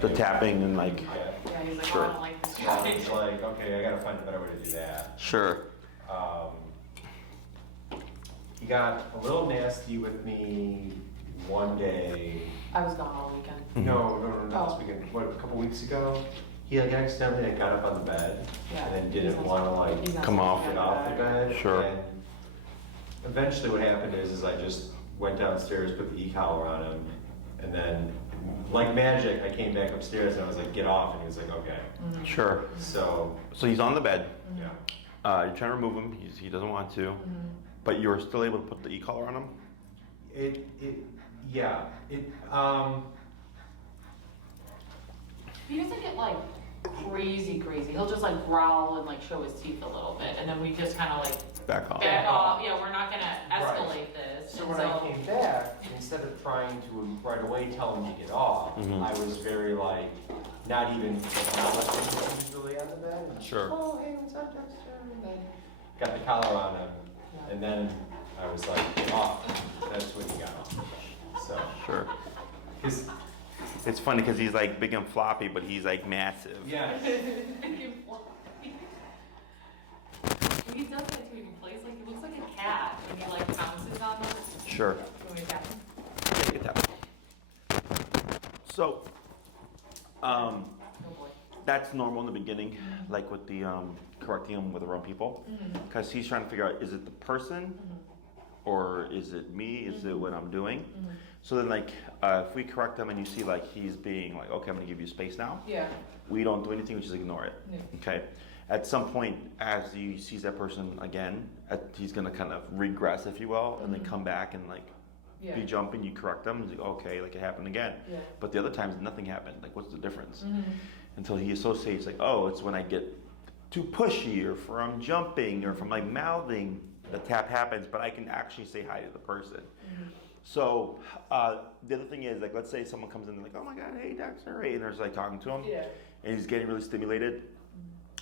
The tapping and like. Yeah, he's like, Sure. oh, I don't like this So I guy. was like, okay, I gotta find a better way to do that. Sure. He got a little nasty with me one day. I was gone all weekend. No, not Oh. this weekend. What, a couple weeks ago? He like accidentally got up on the bed Yeah. and then He's didn't not want to supposed- like he's not come supposed off. to get off the bed. Sure. And eventually what happened is I just went downstairs, put the e-collar on him, and then like magic, I came back upstairs and I was like, get off, and he was like, okay. Sure. So, So he's on the bed. yeah. You're trying to remove him. He doesn't want to. But you're still able to put the e-collar on him? He doesn't get like crazy. He'll just like growl and like show his teeth a little bit, and then we just kind of like Back off. back off. Yeah, we're not gonna escalate this. So And when I came back, instead of trying to right away tell him to get off, I was very like, not even acknowledging usually on the bed. And Sure. Oh, hey, what's up, Dexter? And then got the collar on him, and then I was like, get off. That's when he got off. So, Sure. 'cause- It's funny because he's like big and floppy, but he's like massive. yeah. He does that too. He plays like he looks like a cat when he like pounces on them. Sure. When we tap him. Take a tap. So, Oh boy. that's normal in the beginning, like with the correcting him with the wrong people, because he's trying to figure out, is it the person or is it me? Is it what I'm doing? So then like, if we correct him and you see like he's being like, okay, I'm gonna give you space now. Yeah. We don't do anything, we just ignore it. Yeah. Okay. At some point, as he sees that person again, he's gonna kind of regress, if you will, and then come back and like Yeah. be jumping. You correct them, he's like, okay, like it happened again. Yeah. But the other times, nothing happened. Like, what's the difference? Until he associates like, oh, it's when I get too pushy, or if I'm jumping, or if I'm like mouthing, the tap happens. But I can actually say hi to the person. So the other thing is, like, let's say someone comes in and like, oh my God, hey Dexter, hey, and there's like talking to him, Yeah. and he's getting really stimulated,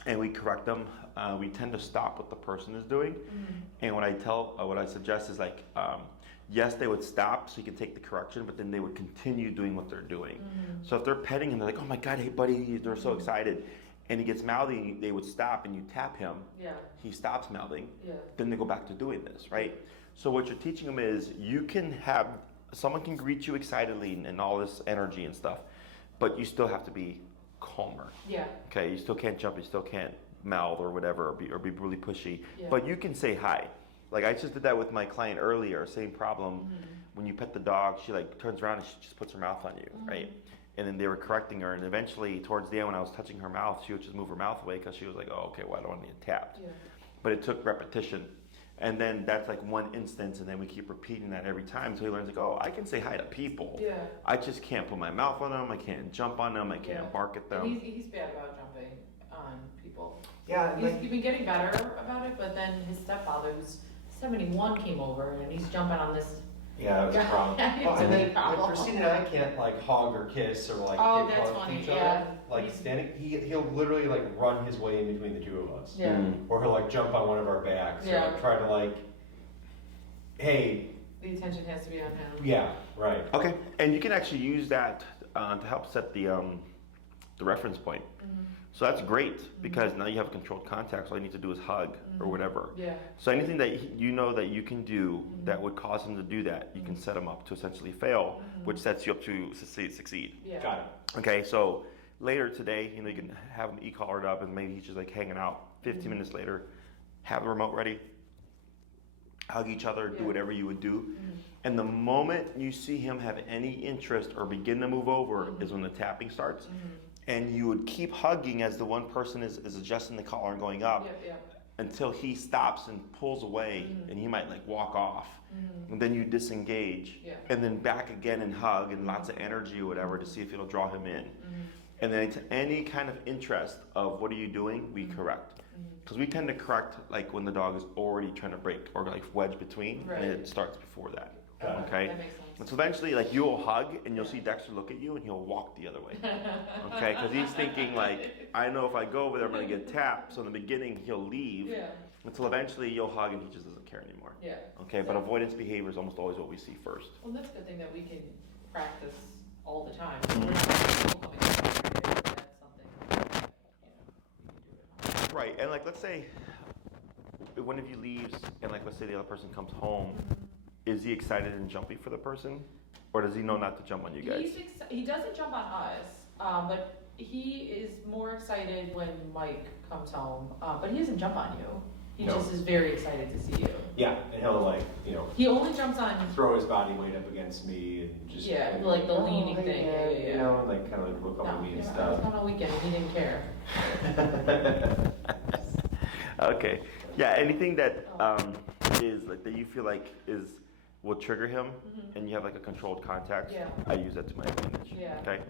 and we correct them. We tend to stop what the person is doing, and what I suggest is like, yes, they would stop so you can take the correction, but then they would continue doing what they're doing. So if they're petting and they're like, oh my God, hey buddy, they're so excited, and he gets mouthy, they would stop and you tap him. Yeah. He stops mouthing. Yeah. Then they go back to doing this, right? So what you're teaching them is you can have, someone can greet you excitedly and all this energy and stuff, but you still have to be calmer. Yeah. Okay, you still can't jump, you still can't mouth or whatever, or be really pushy, Yeah. but you can say hi. Like I just did that with my client earlier, same problem. When you pet the dog, she like turns around and she just puts her mouth on you, right? And then they were correcting her, and eventually towards the end when I was touching her mouth, she would just move her mouth away because she was like, oh, okay, well I don't want to get tapped. Yeah. But it took repetition. And then that's like one instance, and then we keep repeating that every time until he learns like, oh, I can say hi to people. Yeah. I just can't put my mouth on them, I can't jump on them, I can't Yeah. bark at them. And he's bad about jumping on people. Yeah, He's been getting better about it, but then his stepfather, who's 71, came over and he's jumping on this. yeah, that was a problem. It's Well, a and big then like, problem. Christine and I can't like hug or kiss or like Oh, get that's close to funny, each yeah. other. Like He's- standing, he'll literally like run his way in between the two of us. Yeah. Or he'll like jump on one of our backs, Yeah. or like, try to like, hey, The attention has to be on him. yeah, right. Okay, and you can actually use that to help set the reference point. So that's great because now you have controlled contact. So all you need to do is hug or whatever. Yeah. So anything that you know that you can do that would cause him to do that, you can set him up to essentially fail, which sets you up to succeed. Yeah. Got it. Okay, so later today, you can have him e-collared up and maybe he's just like hanging out. 15 minutes later, have the remote ready, hug each other, do Yeah. whatever you would do. And the moment you see him have any interest or begin to move over is when the tapping starts. And you would keep hugging as the one person is adjusting the collar and going up Yeah. until he stops and pulls away, and he might like walk off. And then you disengage, Yeah. and then back again and hug and lots of energy or whatever to see if it'll draw him in. And then to any kind of interest of what are you doing, we correct. Because we tend to correct like when the dog is already trying to break or like wedge between, Right. and it starts before that. Got it. Okay? That makes sense. And so eventually, like you'll hug and you'll see Dexter look at you and he'll walk the other way. Okay? Because he's thinking like, I know if I go over there, I'm gonna get tapped. So in the beginning, he'll leave Yeah. until eventually you'll hug and he just doesn't care anymore. Yeah. Okay? But avoidance behavior is almost always what we see first. Well, that's a good thing that we can practice all the time. We're not people coming in. Right, and like let's say if one of you leaves and like let's say the other person comes home, is he excited and jumpy for the person? Or does he know not to jump on you guys? He doesn't jump on us, but he is more excited when Mike comes home. But he doesn't jump on you. He No. just is very excited to see you. Yeah, and he'll like, He only jumps on. throw his body weight up against me and just Like the leaning hey, thing. man," Yeah. and like kind of like look up No, at me and I was stuff. on a weekend and he didn't care. Okay. Yeah, anything that is like that you feel like will trigger him and you have like a controlled contact, Yeah. I use that to my advantage. Yeah. Okay.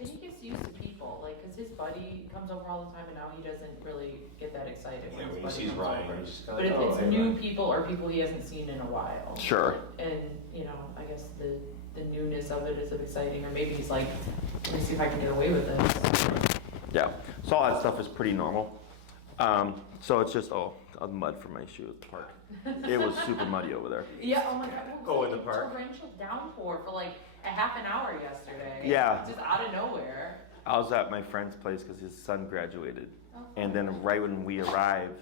And he gets used to people, like, cause his buddy comes over all the time, and now he doesn't really get that excited Yeah, when his when he buddy sees comes Ryan, over. he's just But like, if "Oh, it's hey, new Ryan." people or people he hasn't seen in a while, Sure. and I guess the newness of it is exciting, or maybe he's like, let me see if I can get away with this. Yeah. So all that stuff is pretty normal. So it's just mud from my shoe at the park. It was super muddy over there. Yeah. Oh my God. It was Go like in the a park. torrential downpour for like a half an hour yesterday. Yeah. Just out of nowhere. I was at my friend's place because his son graduated, Oh, and then right when we arrived,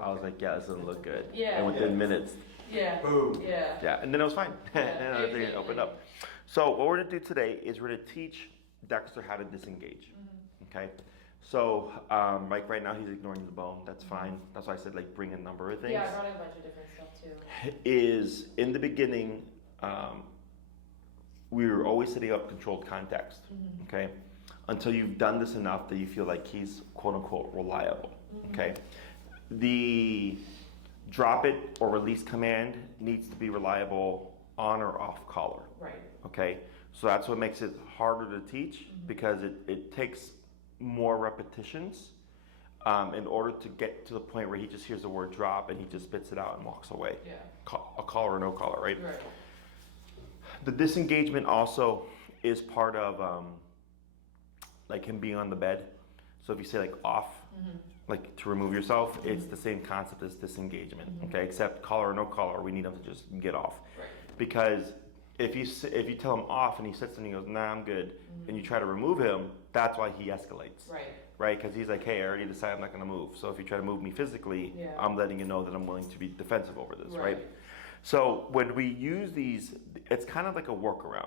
I was like, "Yeah, this doesn't look good." Yeah. And within Yeah. minutes, Yeah. Boom. Yeah. yeah, and then it was fine, and everything exactly. opened up. So what we're gonna do today is we're gonna teach Dexter how to disengage. Okay. So like right now he's ignoring the bone. That's fine. That's why I said like bring a number of things. Yeah, I brought a bunch of different stuff too. Is in the beginning, we were always setting up controlled context, okay? Until you've done this enough that you feel like he's quote unquote reliable, okay? The drop it or release command needs to be reliable on or off collar, Right. okay? So that's what makes it harder to teach because it takes more repetitions in order to get to the point where he just hears the word drop and he just spits it out and walks away. Yeah. A collar or no collar, right? Right. The disengagement also is part of like him being on the bed. So if you say like off, like to remove yourself, it's the same concept as disengagement. Okay, except collar or no collar, we need him to just get off. Right. Because if you tell him off and he sits and he goes, nah, I'm good, and you try to remove him, that's why he escalates. Right. Right? Because he's like, hey, I already decided I'm not going to move. So if you try to move me physically, Yeah. I'm letting you know that I'm willing to be defensive over this, right? Right. So when we use these, it's kind of like a workaround.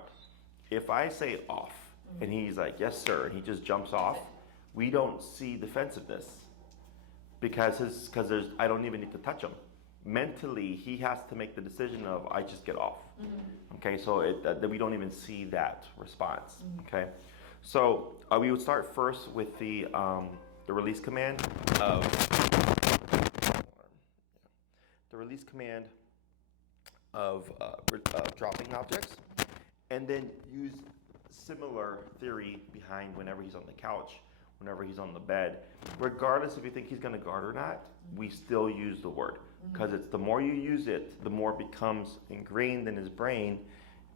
If I say off and he's like, yes, sir, and he just jumps off, we don't see defensiveness because I don't even need to touch him. Mentally, he has to make the decision of I just get off. Okay, so that we don't even see that response. Okay, so we would start first with the release command of dropping objects, and then use similar theory behind whenever he's on the couch, whenever he's on the bed. Regardless if you think he's going to guard or not, we still use the word because it's the more you use it, the more it becomes ingrained in his brain,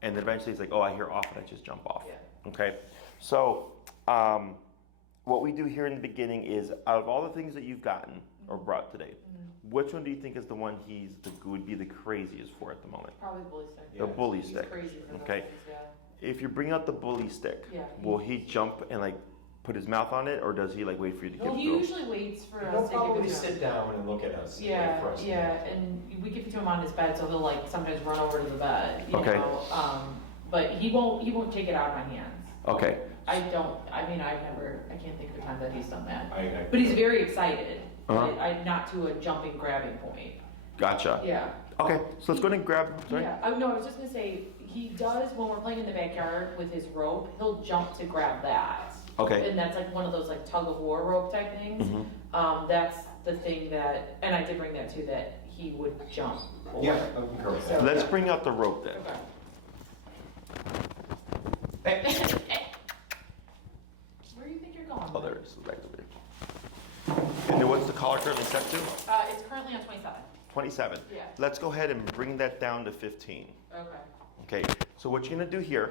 and then eventually he's like, oh, I hear off and I just jump off. Yeah. Okay, so what we do here in the beginning is out of all the things that you've gotten or brought today, which one do you think is the one would be the craziest for at the moment? Probably the bully stick. The bully He's stick. crazy for those Okay. things, yeah. If you bring out the bully stick, Yeah. will he jump and like put his mouth on it, or does he like wait for you to give Well, it he to him? usually waits for He'll us to give probably it to sit him. down and look at us. and wait for Yeah, us to yeah, and we give it to him on his bed, so he'll like sometimes run over to the bed, you Okay. know. But he won't take it out of my hands. Okay. I can't think of a time that he's done that. I- But he's very excited, Uh-huh. not to a jumping, grabbing point. Gotcha. Yeah. Okay, so let's go ahead and grab. Sorry. Yeah, no, I was just gonna say, he does, when we're playing in the backyard with his rope, he'll jump to grab that. Okay. And that's like one of those like tug of war rope type things. That's the thing that, and I did bring that too, that he would jump for. Yeah, I concur with So- that. Let's bring out the rope then. Okay. Where do you think you're going? Oh, there it is. Back over here. And then what's the collar currently set to? It's currently on 27. 27. Yeah. Let's go ahead and bring that down to 15. Okay. Okay, so what you're gonna do here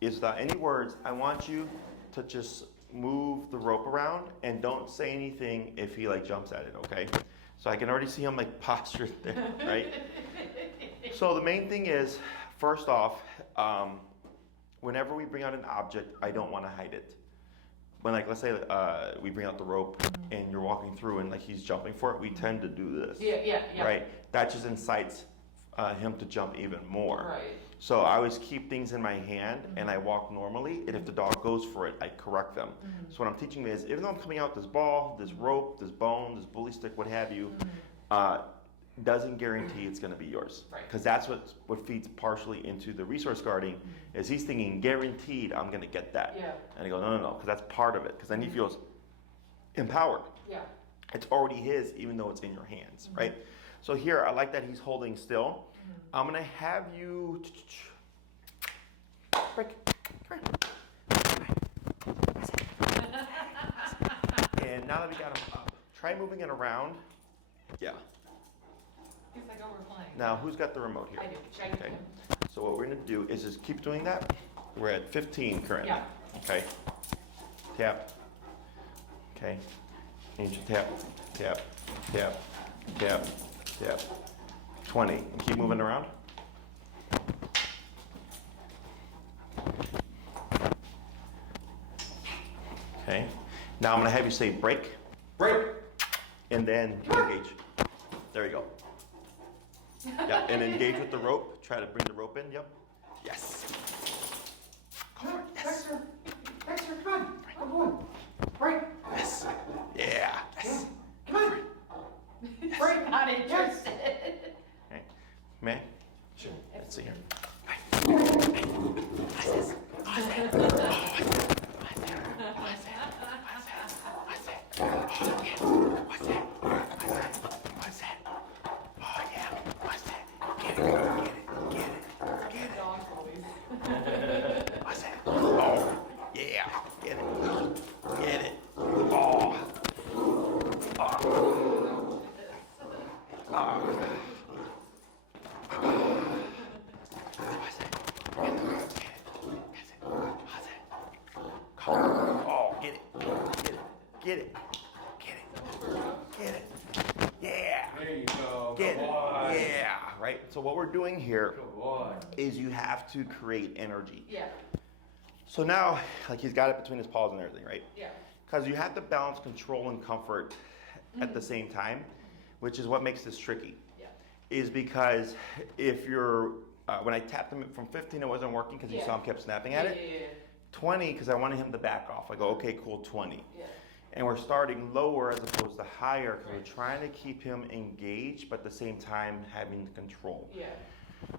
is without any words, I want you to just move the rope around and don't say anything if he like jumps at it, okay? So I can already see him like postured there, right? So the main thing is, first off, whenever we bring out an object, I don't wanna hide it. when like let's say we bring out the rope and you're walking through and like he's jumping for it, we tend to do this. Yeah. Right. That just incites him to jump even more. Right. So I always keep things in my hand and I walk normally, and if the dog goes for it, I correct them. So what I'm teaching me is, even though I'm coming out with this ball, this rope, this bone, this bully stick, what have you, doesn't guarantee it's going to be yours. Right. Because that's what feeds partially into the resource guarding, is he's thinking guaranteed I'm going to get that. Yeah. And I go, no, because that's part of it, because then he feels empowered. Yeah. It's already his, even though it's in your hands, right? So here, I like that he's holding still. I'm gonna have you break. And now that we got him up, try moving it around. Yeah. He's like, oh, we're playing. Now, who's got the remote here? I do. Should I give Okay. him? So what we're gonna do is just keep doing that. We're at 15 currently. Yeah. Okay. Tap. Okay. Angel tap, tap, tap, tap, tap. 20. And keep moving around. Okay. Now I'm gonna have you say break. Break. And then engage. There you go. Yeah, and engage with the rope. Try to bring the rope in. Yep. Yes. Dexter, come on. Come on. Break. Yes. Yeah. Yes. Come on. Break. Not interested. Okay. Man. Sure. Let's see here. Get it. Yeah. There you go. Get it. Come on. Yeah. Right. So what we're doing here Good boy. is you have to create energy. Yeah. So now, like he's got it between his paws and everything, right? Yeah. Because you have to balance control and comfort at the same time, which is what makes this tricky. Yeah. Is because if you're, when I tapped him from 15, it wasn't working because you saw him kept snapping at it. Yeah. 20, because I wanted him to back off. I go, okay, cool, 20. Yeah. And we're starting lower as opposed to higher because we're trying to keep him engaged, but at the same time having the control. Yeah.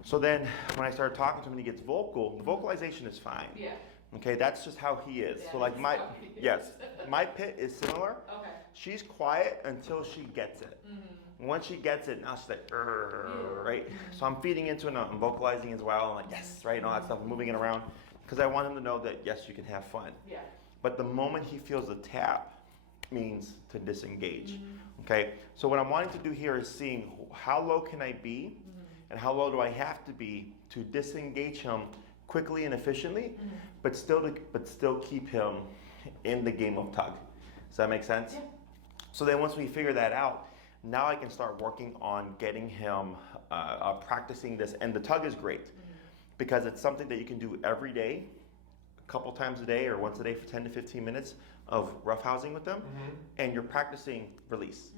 So then when I start talking to him and he gets vocal, the vocalization is fine. Yeah. Okay, that's just how he is. Yeah, So like that's my, how he is. yes, my pit is similar. Okay. She's quiet until she gets it. Once she gets it, now she's like, right? So I'm feeding into it, and I'm vocalizing as well. I'm like, yes, right, and all that stuff, moving it around. Because I want him to know that, yes, you can have fun. Yeah. But the moment he feels the tap means to disengage. Okay? So what I'm wanting to do here is seeing how low can I be and how low do I have to be to disengage him quickly and efficiently, but still keep him in the game of tug. Does that make sense? Yeah. So then once we figure that out, now I can start working on getting him practicing this. And the tug is great because it's something that you can do every day, a couple times a day or once a day for 10 to 15 minutes of roughhousing with them, and you're practicing release.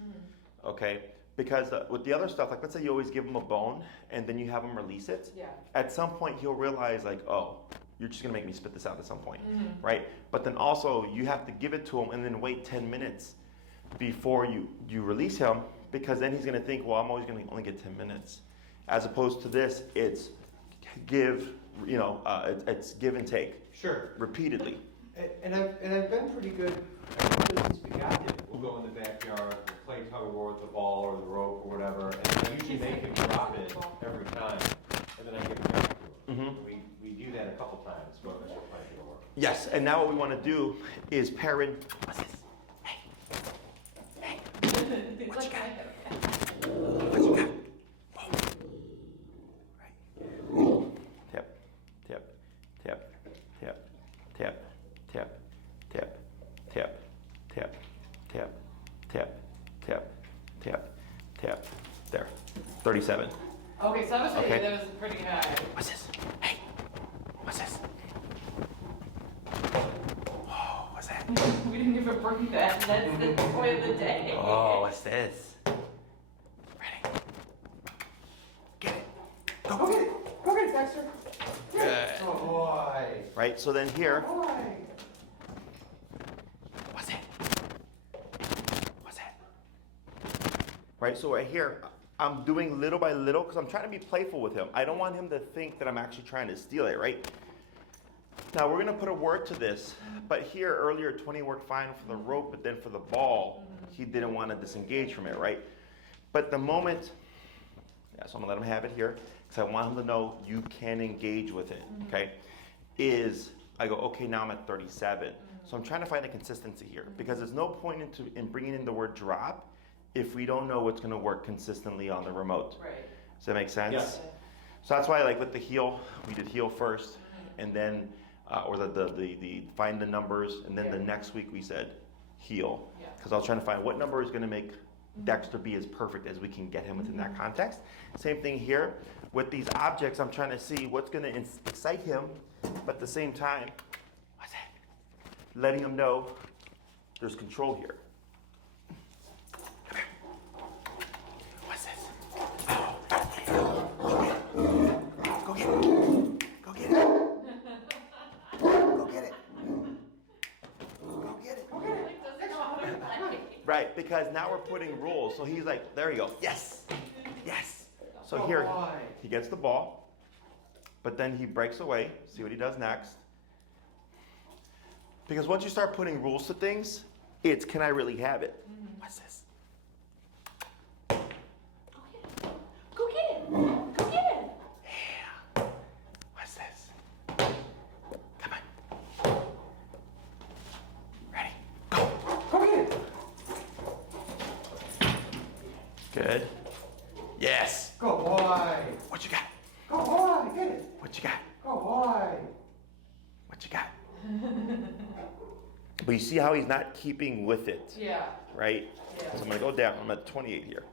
Okay? Because with the other stuff, like let's say you always give him a bone and then you have him release it. Yeah. At some point he'll realize like, oh, you're just gonna make me spit this out at some point, right? But then also you have to give it to him and then wait 10 minutes before you release him, because then he's gonna think, well, I'm always gonna only get 10 minutes. As opposed to this, it's give, it's give and take. Sure. Repeatedly. And I've been pretty good since we got him. We'll go in the backyard, we'll play tug of war with the ball or the rope or whatever, and I usually make him drop it every time, and then I give it back to him. We do that a couple times, but it's probably gonna work. Yes, and now what we want to do is pair in. What's this? Hey, What you got? what you got? Right. Tap, tap, tap, tap, tap, tap, tap, tap, tap, tap, tap, tap, tap, tap. There. 37. Okay, so I was saying Okay. that was pretty high. What's this? Hey, what's this? Oh, what's that? bring that, and that's the toy of the day. Oh, what's this? Ready? Get it. Go get it. Go get it, Dexter. Good. Oh boy. Right, so then here, Boy. what's it? What's that? Right, so right here, I'm doing little by little because I'm trying to be playful with him. I don't want him to think that I'm actually trying to steal it, right? Now we're gonna put a word to this, but here earlier 20 worked fine for the rope, but then for the ball, he didn't want to disengage from it, right? But the moment, yeah, so I'm gonna let him have it here because I want him to know you can engage with it, okay? Is I go, okay, now I'm at 37. So I'm trying to find a consistency here because there's no point in bringing in the word drop if we don't know what's gonna work consistently on the remote. Right. Does that make sense? Yes. So that's why, like with the heel, we did heel first, and then, or the find the numbers, and then the next week we said heel, because I was trying to find what number is going to make Dexter be as perfect as we can get him within that context. Same thing here with these objects. I'm trying to see what's going to excite him, but at the same time, what's that? Letting him know there's control here. Come here. What's this? Go get it. Go get it. Go get it. Go get it. Doesn't know how to play. Right, because now we're putting rules. So he's like, there you go. Yes. Yes. So Oh, here, boy. he gets the ball, but then he breaks away. See what he does next. Because once you start putting rules to things, it's can I really have it? What's this? Go get it. Go get it. Yeah. What's this? Come on. Ready? Go. Go get it. Good. Yes. Go boy. What you got? Go boy. Get it. What you got? Go boy. What you got? But you see how he's not keeping with it, Yeah. right? Yeah. So I'm gonna go down. I'm at 28 here.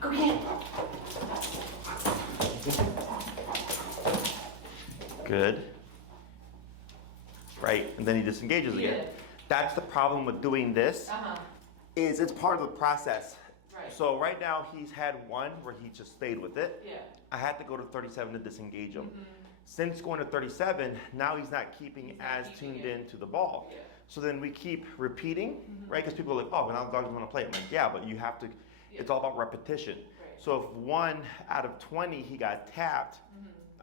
Go get it. Good. Right, and then he disengages again. Yeah. That's the problem with doing this, is it's part of the process. Right. So right now he's had one where he just stayed with it. Yeah. I had to go to 37 to disengage him. Since going to 37, now he's not keeping as tuned in to the ball. Yeah. So then we keep repeating, right? Because people are like, oh, but now the dog's want to play. I'm like, yeah, but you have to, it's all about repetition. Right. So if 1 out of 20 he got tapped,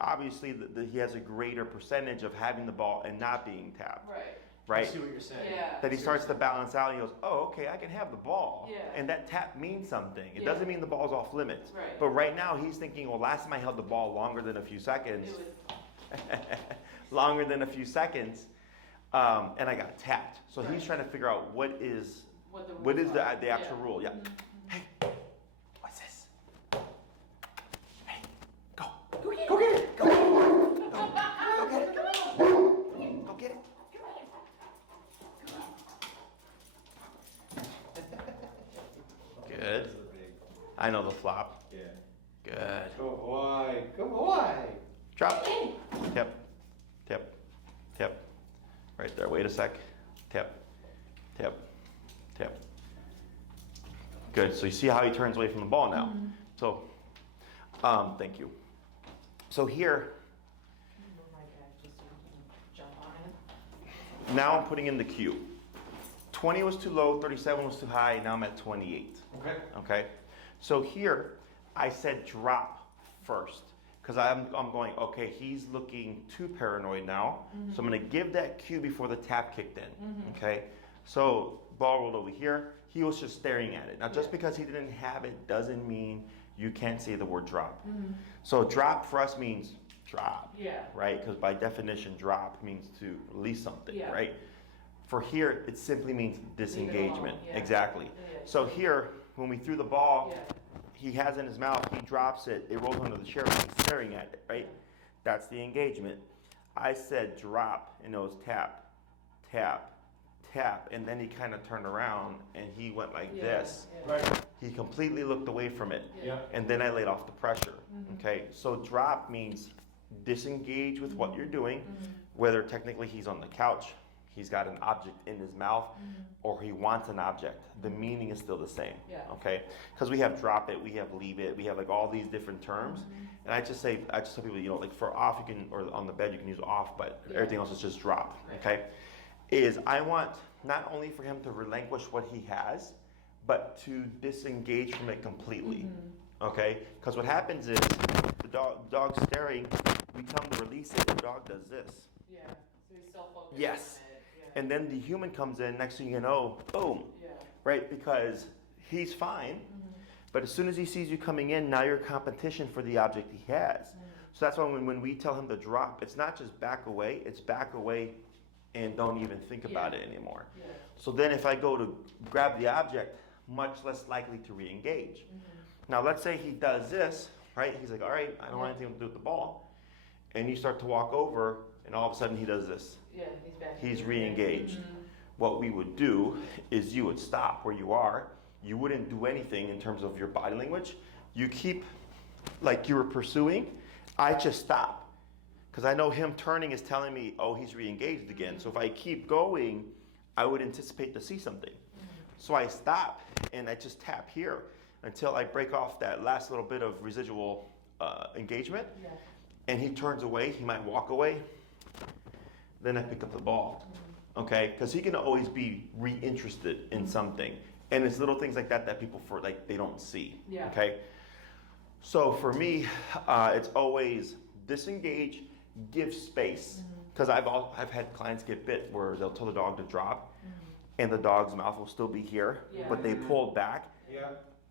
obviously he has a greater percentage of having the ball and not being tapped, Right. right? I see what you're saying. Yeah. That he starts to balance out and he goes, oh, okay, I can have the ball. Yeah. And that tap means something. It Yeah. doesn't mean the ball's off limits. Right. But right now he's thinking, well, last time I held the ball longer than a few seconds, It was. longer than a few seconds, and I got tapped. So he's Right. trying to figure out what is What the what rules is are. the actual Yeah. rule. Yeah. Hey, what's this? Hey, go. Go get it. Go get it. Go get it. Go get it. Go get it. Good. I know the flop. Yeah. Good. Go boy. Go boy. Drop. Tip. Tip. Tip. Right there. Wait a sec. Tip. Tip. Tip. Good. So you see how he turns away from the ball now. So, thank you. So here, Move my bag just so you can jump on it. now I'm putting in the cue. 20 was too low, 37 was too high, now I'm at 28. Okay. Okay? So here, I said drop first. Because I'm going, okay, he's looking too paranoid now. So I'm going to give that cue before the tap kicked in. Okay? So ball rolled over here. He was just staring at it. Now, just because he didn't have it doesn't mean you can't say the word drop. So drop for us means drop. Yeah. Right? Because by definition, drop means to release something, Yeah. right? For here, it simply means disengagement. yeah. Exactly. Yeah. So here, when we threw the ball, Yeah. he has it in his mouth, he drops it, it rolls under the chair, he's staring at it, right? That's the engagement. I said drop, and it was tap, tap, tap, and then he kind of turned around and he went like Yeah. this. Yeah. Right. He completely looked away from it. Yeah. And then I laid off the pressure. Okay, so drop means disengage with what you're doing, whether technically he's on the couch, he's got an object in his mouth, or he wants an object. The meaning is still the same. Yeah. Okay? Because we have drop it, we have leave it, we have like all these different terms. And I just tell people, you know, like for off, you can, or on the bed, you can use off, but everything else is just drop. Okay? Is I want not only for him to relinquish what he has, but to disengage from it completely. Okay? Because what happens is the dog's staring, we tell him to release it, the dog does this. Yeah. So he's self-focused. Yes. On it. Yeah. And then the human comes in, next thing you know, boom. Yeah. Right? Because he's fine, but as soon as he sees you coming in, now you're competition for the object he has. So that's why when we tell him to drop, it's not just back away, it's back away and don't even think about it anymore. Yeah. So then if I go to grab the object, much less likely to re-engage. Now let's say he does this, right? He's like, all right, I don't want anything to do with the ball. And you start to walk over, and all of a sudden he does this. Yeah, he's back. He's re-engaged. What we would do is you would stop where you are. You wouldn't do anything in terms of your body language. You keep like you were pursuing. I just stop. Because I know him turning is telling me, oh, he's re-engaged again. So if I keep going, I would anticipate to see something. So I stop and I just tap here until I break off that last little bit of residual engagement. Yeah. And he turns away, he might walk away. Then I pick up the ball. Okay? Because he can always be re-interested in something. And it's little things like that that people they don't see. Yeah. Okay? So for me, it's always disengage, give space. Because I've had clients get bit where they'll tell the dog to drop, and the dog's mouth will still be here, but they pulled back. Yeah.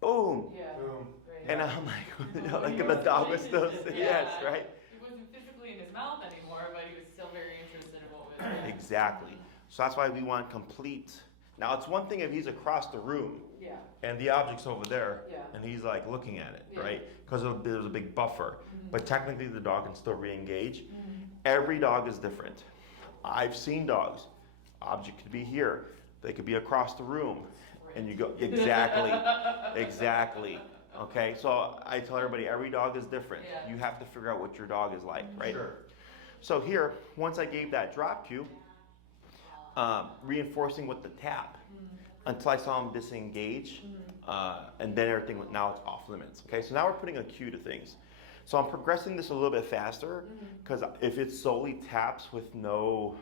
Boom. Yeah. Boom. Right. And I'm like, you know, like the dog was still, yes, right? He wasn't physically in his mouth anymore, but he was still very interested in what was there. Exactly. So that's why we want complete. Now it's one thing if he's across the room Yeah. and the object's over there, Yeah. and he's like looking at it, Yeah. right? Because there's a big buffer. But technically the dog can still re-engage. Every dog is different. I've seen dogs. Object could be here. They could be across the room. And you go, exactly, exactly. Okay, so I tell everybody every dog is different. Yeah. You have to figure out what your dog is like, right? Sure. So here, once I gave that drop cue, reinforcing with the tap until I saw him disengage, and then everything, now it's off limits. Okay, so now we're putting a cue to things. So I'm progressing this a little bit faster because if it solely taps with no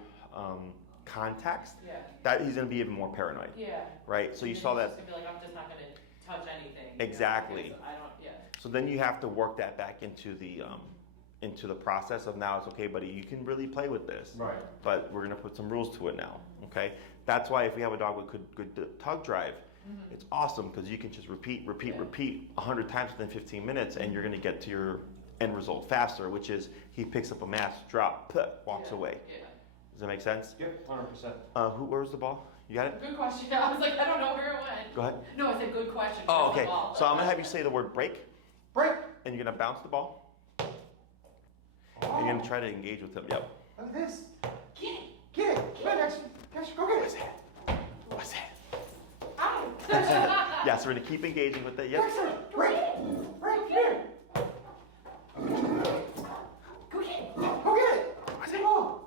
context, that he's going to be even more paranoid, Yeah. right? So you And saw then that. he's just gonna be like, I'm just not gonna touch anything. Exactly. Because I don't. Yeah. So then you have to work that back into the process of now it's okay, buddy, you can really play with this. Right. But we're gonna put some rules to it now. Okay? That's why if we have a dog with good tug drive, it's awesome because you can just repeat 100 times within 15 minutes, and you're gonna get to your end result faster, which is he picks up a mass, drop, walks away. Yeah. Does that make sense? Yep, 100%. Where's the ball? You got it? Good question. I was like, I don't know where it went. Go ahead. No, I said good question. Oh, Where's the okay. ball? So I'm gonna have you say the word break, Break. and you're gonna bounce the ball. Oh. And you're gonna try to engage with him. Yep. Look at this. Get it. Get it. Come on, Dexter. Dexter, go get it. What's that? Ow. Yeah, so we're gonna keep engaging with it. Yep. Dexter, break. Break, here. Go get it. Go get it. Get the ball.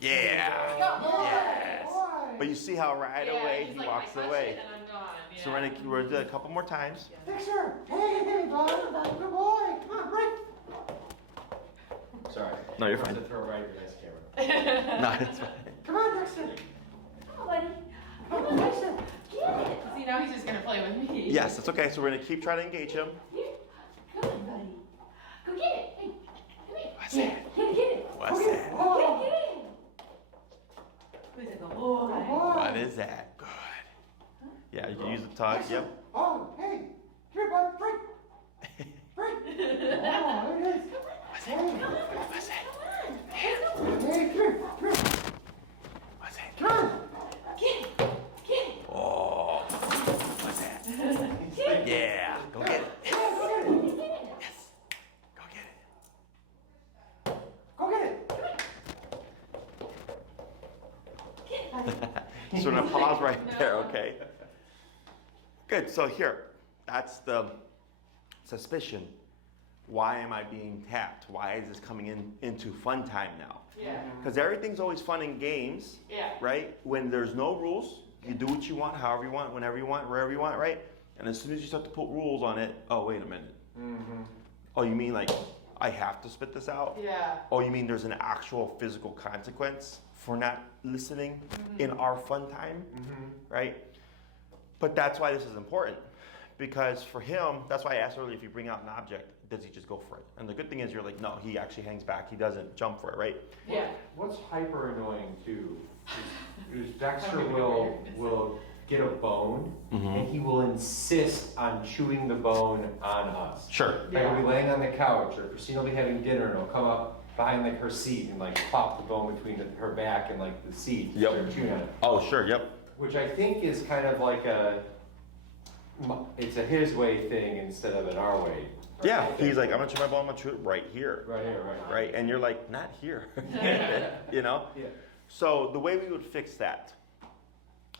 Yeah. Yes. Boy. But you see how right Yeah, away he's he like, walks I touch away. it and I'm gone. Yeah. So we're gonna do it a couple more times. Dexter, hey, dog. Good boy. Come on, break. Sorry. No, you're I fine. wanted to throw right at your nice camera. No, it's fine. Come on, Dexter. Come on, buddy. Come on, Dexter. Get it. See, now he's just gonna play with me. Yes, it's okay. So we're gonna keep trying to engage him. Here. Come on, buddy. Go get it. Hey, come here. What's that? Get it. What's that? Oh. Get it. Who's it? The boy. What is that? Good. Yeah, you can use the tug. Yep. Oh, hey. Here, bud. Break. Break. Oh, there it is. What's Hey. that? What's that? Hey, come here. Come here. What's that? Come on. Get it. Get it. Oh. What's that? Yeah. Go get it. Come on, go get it. Yes. Go get it. Go get it. So we're gonna pause right there, okay? Good, so here, that's the suspicion. why am I being tapped? Why is this coming into fun time now? Yeah. Because everything's always fun in games, Yeah. right? When there's no rules, you do what you want, however you want, whenever you want, wherever you want, right? And as soon as you start to put rules on it, oh, wait a minute. Mm-hmm. Oh, you mean like I have to spit this out? Yeah. Oh, you mean there's an actual physical consequence for not listening in our fun time, right? But that's why this is important. Because for him, that's why I asked earlier, if you bring out an object, does he just go for it? And the good thing is you're like, no, he actually hangs back. He doesn't jump for it, right? Yeah. What's hyper annoying too is Dexter will get a bone and he will insist on chewing the bone on us. Sure. Like he'll be laying on the couch, or Christine will be having dinner and he'll come up behind like her seat and like pop the bone between her back and like the seat. Yep. Start chewing on it. Oh, sure, yep. Which I think is kind of like it's a his way thing instead of an our way. Yeah, he's like, I'm gonna chew my bone, I'm gonna chew it right here. Right here, right. Right? And you're like, not here. You know? Yeah. So the way we would fix that,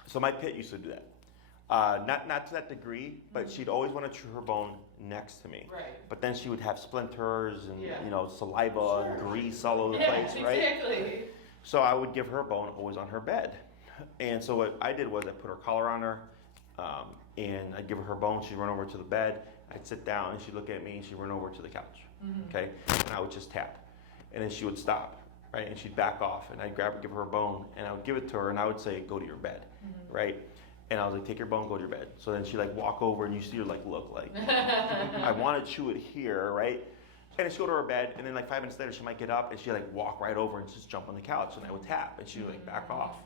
so my pit used to do that. Not to that degree, but she'd always want to chew her bone next to me. Right. But then she would have splinters and Yeah. you know, saliva and grease all over the Yeah, place, right? exactly. So I would give her a bone always on her bed. And so what I did was I put her collar on her, and I'd give her bone, she'd run over to the bed, I'd sit down and she'd look at me and she'd run over to the couch, okay? And I would just tap. And then she would stop, right? And she'd back off and I'd grab her, give her a bone, and I would give it to her and I would say, go to your bed, right? And I was like, take your bone, go to your bed. So then she'd like walk over and you see her like look like, I want to chew it here, right? And then she'd go to her bed and then like 5 minutes later she might get up and she'd like walk right over and just jump on the couch and I would tap and she would like back off,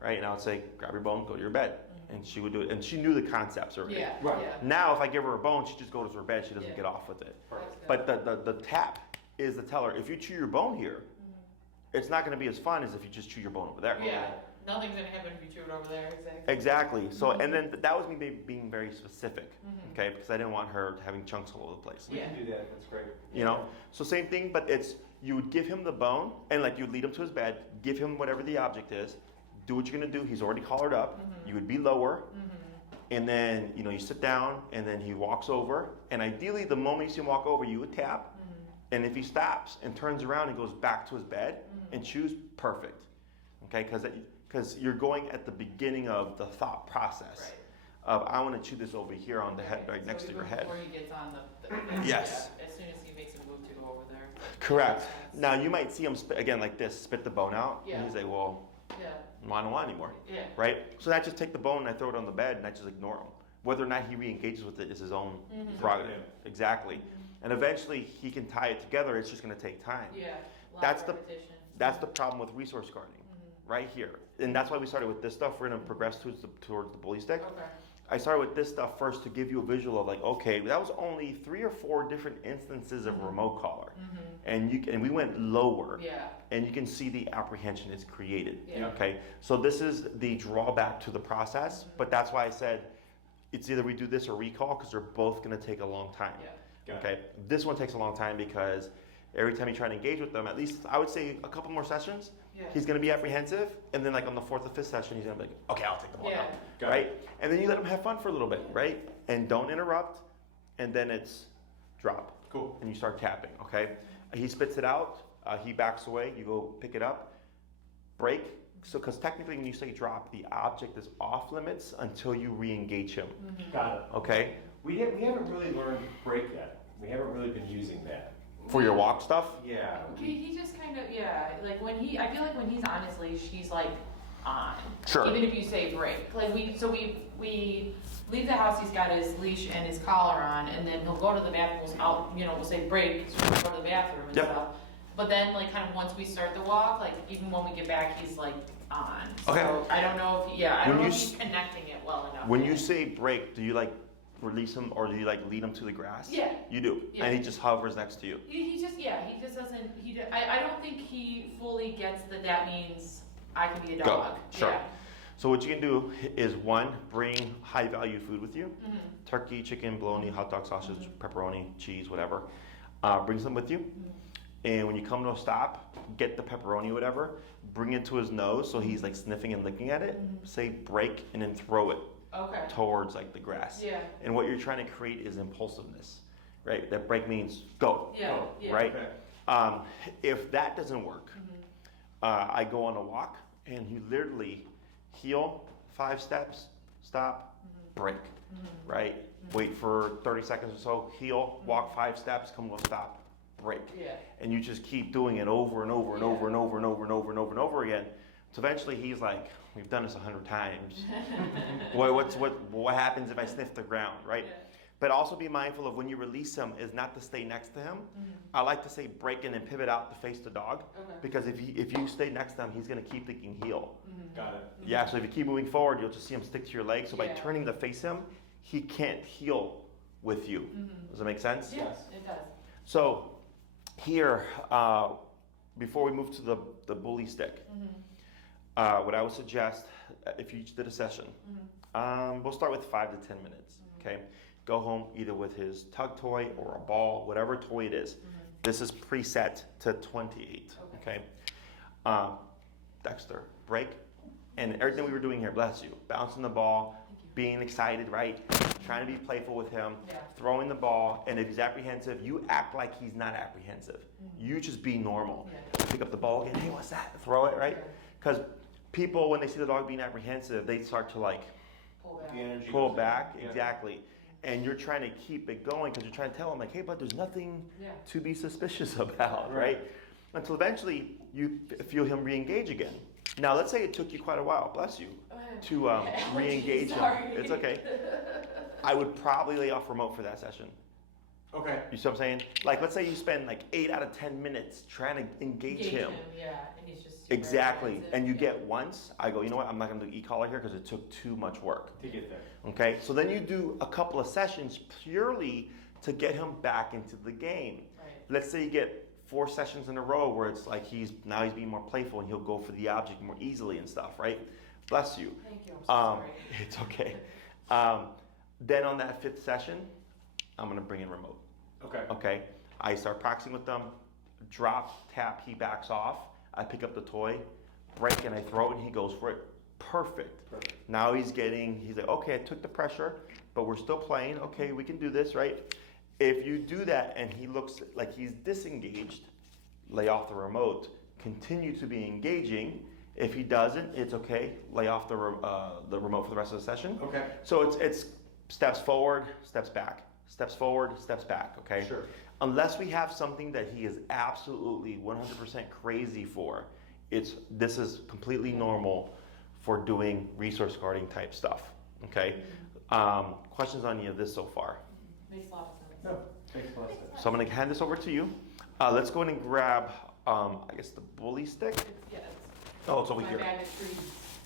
right? And I would say, grab your bone, go to your bed. And she would do it, and she knew the concepts already. Yeah. Right. Yeah. Now, if I give her a bone, she just goes to her bed. She doesn't Yeah. get off with it. That's good. But the tap is to tell her, if you chew your bone here, it's not going to be as fun as if you just chew your bone over there. Yeah. Nothing's gonna happen if you chew it over there. Exactly. Exactly. So, and then that was me being very specific, okay? Because I didn't want her having chunks all over the place. We Yeah. can do that, that's great. You know? So same thing, but it's, you would give him the bone, and like you would lead him to his bed, give him whatever the object is, do what you're going to do. He's already collared up. You would be lower. And then, you know, you sit down and then he walks over. And ideally, the moment you see him walk over, you would tap. And if he stops and turns around and goes back to his bed and chews, perfect. Okay? Because you're going at the beginning of the thought process Right. of, I want to chew this over here on the head, right next to your head. Before he gets on the Yes. Yeah, as soon as he makes a move to go over there. Correct. Makes sense. Now, you might see him, again, like this, spit the bone out. Yeah. And he's like, well, Yeah. I don't want anymore. Yeah. Right? So I just take the bone and I throw it on the bed and I just ignore him. Whether or not he re-engages with it is his own prerogative. Yeah. Exactly. And eventually he can tie it together. It's just going to take time. Yeah. Lot That's of the- repetition. That's the problem with resource guarding, right here. And that's why we started with this stuff. We're going to progress towards the bully stick. Okay. I started with this stuff first to give you a visual of like, okay, that was only 3 or 4 different instances of remote collar. And we went lower. Yeah. And you can see the apprehension it's created. Yeah. Okay, so this is the drawback to the process, but that's why I said it's either we do this or recall because they're both going to take a long time. Yeah. Got it. Okay, this one takes a long time because every time you try to engage with them, at least I would say a couple more sessions, Yeah. he's going to be apprehensive, and then like on the 4th or 5th session, he's going to be like, okay, I'll take the ball Yeah. now, Got it. right? And then you let him have fun for a little bit, right? And don't interrupt, and then it's drop. Cool. And you start tapping, okay? He spits it out, he backs away, you go pick it up, break. So, because technically when you say drop, the object is off limits until you re-engage him, Got it. okay? We haven't really learned break yet. We haven't really been using that. For your walk stuff? Yeah. He just kind of, yeah, like I feel like when he's on his leash, he's like on. Sure. Even if you say break. Like we leave the house, he's got his leash and his collar on, and then he'll go to the bathroom, we'll say break, so we'll go to the bathroom and Yep. stuff. But then like kind of once we start the walk, like even when we get back, he's like on. So Okay. I don't know if, I don't When know you if s- he's connecting it well enough. When yet. you say break, do you like release him or do you like lead him to the grass? Yeah. You do? Yeah. And he just hovers next to you? He just doesn't, I don't think he fully gets that means I can be a Go. dog. Sure. Yeah. So what you can do is one, bring high value food with you. Mm-hmm. Turkey, chicken, bologna, hot dog, sausage, pepperoni, cheese, whatever. Bring some with you. And when you come to a stop, get the pepperoni or whatever, bring it to his nose so he's like sniffing and licking at it. Say break and then throw it Okay. towards like the grass. Yeah. And what you're trying to create is impulsiveness. right? That break means go, Yeah, yeah. right? Okay. If that doesn't work, I go on a walk and you literally heel, 5 steps, stop, break, right? Wait for 30 seconds or so, heel, walk 5 steps, come to a stop, break. Yeah. And you just keep doing it over and over and over and over and over and over and over and over again. So eventually he's like, we've done this 100 times. What happens if I sniff the ground, right? Yeah. But also be mindful of when you release him is not to stay next to him. I like to say break in and pivot out to face the dog. Okay. Because if you stay next to him, he's going to keep thinking heel. Got it. Yeah, so if you keep moving forward, you'll just see him stick to your leg. So by Yeah. turning to face him, he can't heel with you. Does that make sense? Yeah, Yes. it does. So here, before we move to the bully stick, what I would suggest, if you each did a session, we'll start with 5 to 10 minutes, okay? Go home either with his tug toy or a ball, whatever toy it is. This is preset to 28, okay? Dexter, break. And everything we were doing here, bless you, bouncing the ball, being excited, right? Trying to be playful with him, Yeah. throwing the ball, and if he's apprehensive, you act like he's not apprehensive. You just be normal. Yeah. Pick up the ball again, hey, what's that? Throw it, right? Because people, when they see the dog being apprehensive, they start to like Pull back. The energy pull goes back, in. Yeah. exactly. And you're trying to keep it going because you're trying to tell them like, hey, but there's nothing Yeah. to be suspicious about, Right. right? Until eventually you feel him re-engage again. Now, let's say it took you quite a while, bless you, to re-engage him. Sorry. It's okay. I would probably lay off remote for that session. Okay. You see what I'm saying? Like, let's say you spend like 8 out of 10 minutes trying to engage him. Yeah, and he's just super Exactly. apprehensive. And you Yeah. get once, I go, you know what, I'm not gonna do e-collar here because it took too much work. To get there. Okay, so then you do a couple of sessions purely to get him back into the game. Right. Let's say you get 4 sessions in a row where it's like he's being more playful and he'll go for the object more easily and stuff, right? Bless you. Thank you. I'm so sorry. It's okay. Then on that 5th session, I'm gonna bring in remote. Okay. Okay, I start practicing with them. Drop, tap, he backs off. I pick up the toy, break, and I throw it, and he goes for it. Perfect. Perfect. Now he's like, okay, I took the pressure, but we're still playing. Okay, we can do this, right? If you do that and he looks like he's disengaged, lay off the remote. Continue to be engaging. If he doesn't, it's okay. Lay off the remote for the rest of the session. Okay. So it's steps forward, steps back, steps forward, steps back. Okay. Sure. Unless we have something that he is absolutely 100% crazy for, this is completely normal for doing resource guarding type stuff. Okay. Questions on any of this so far? Makes a lot of sense. No, makes a lot of sense. So I'm gonna hand this over to you. Let's go in and grab, I guess the bully stick. It's Oh, it's over my here. bag of trees.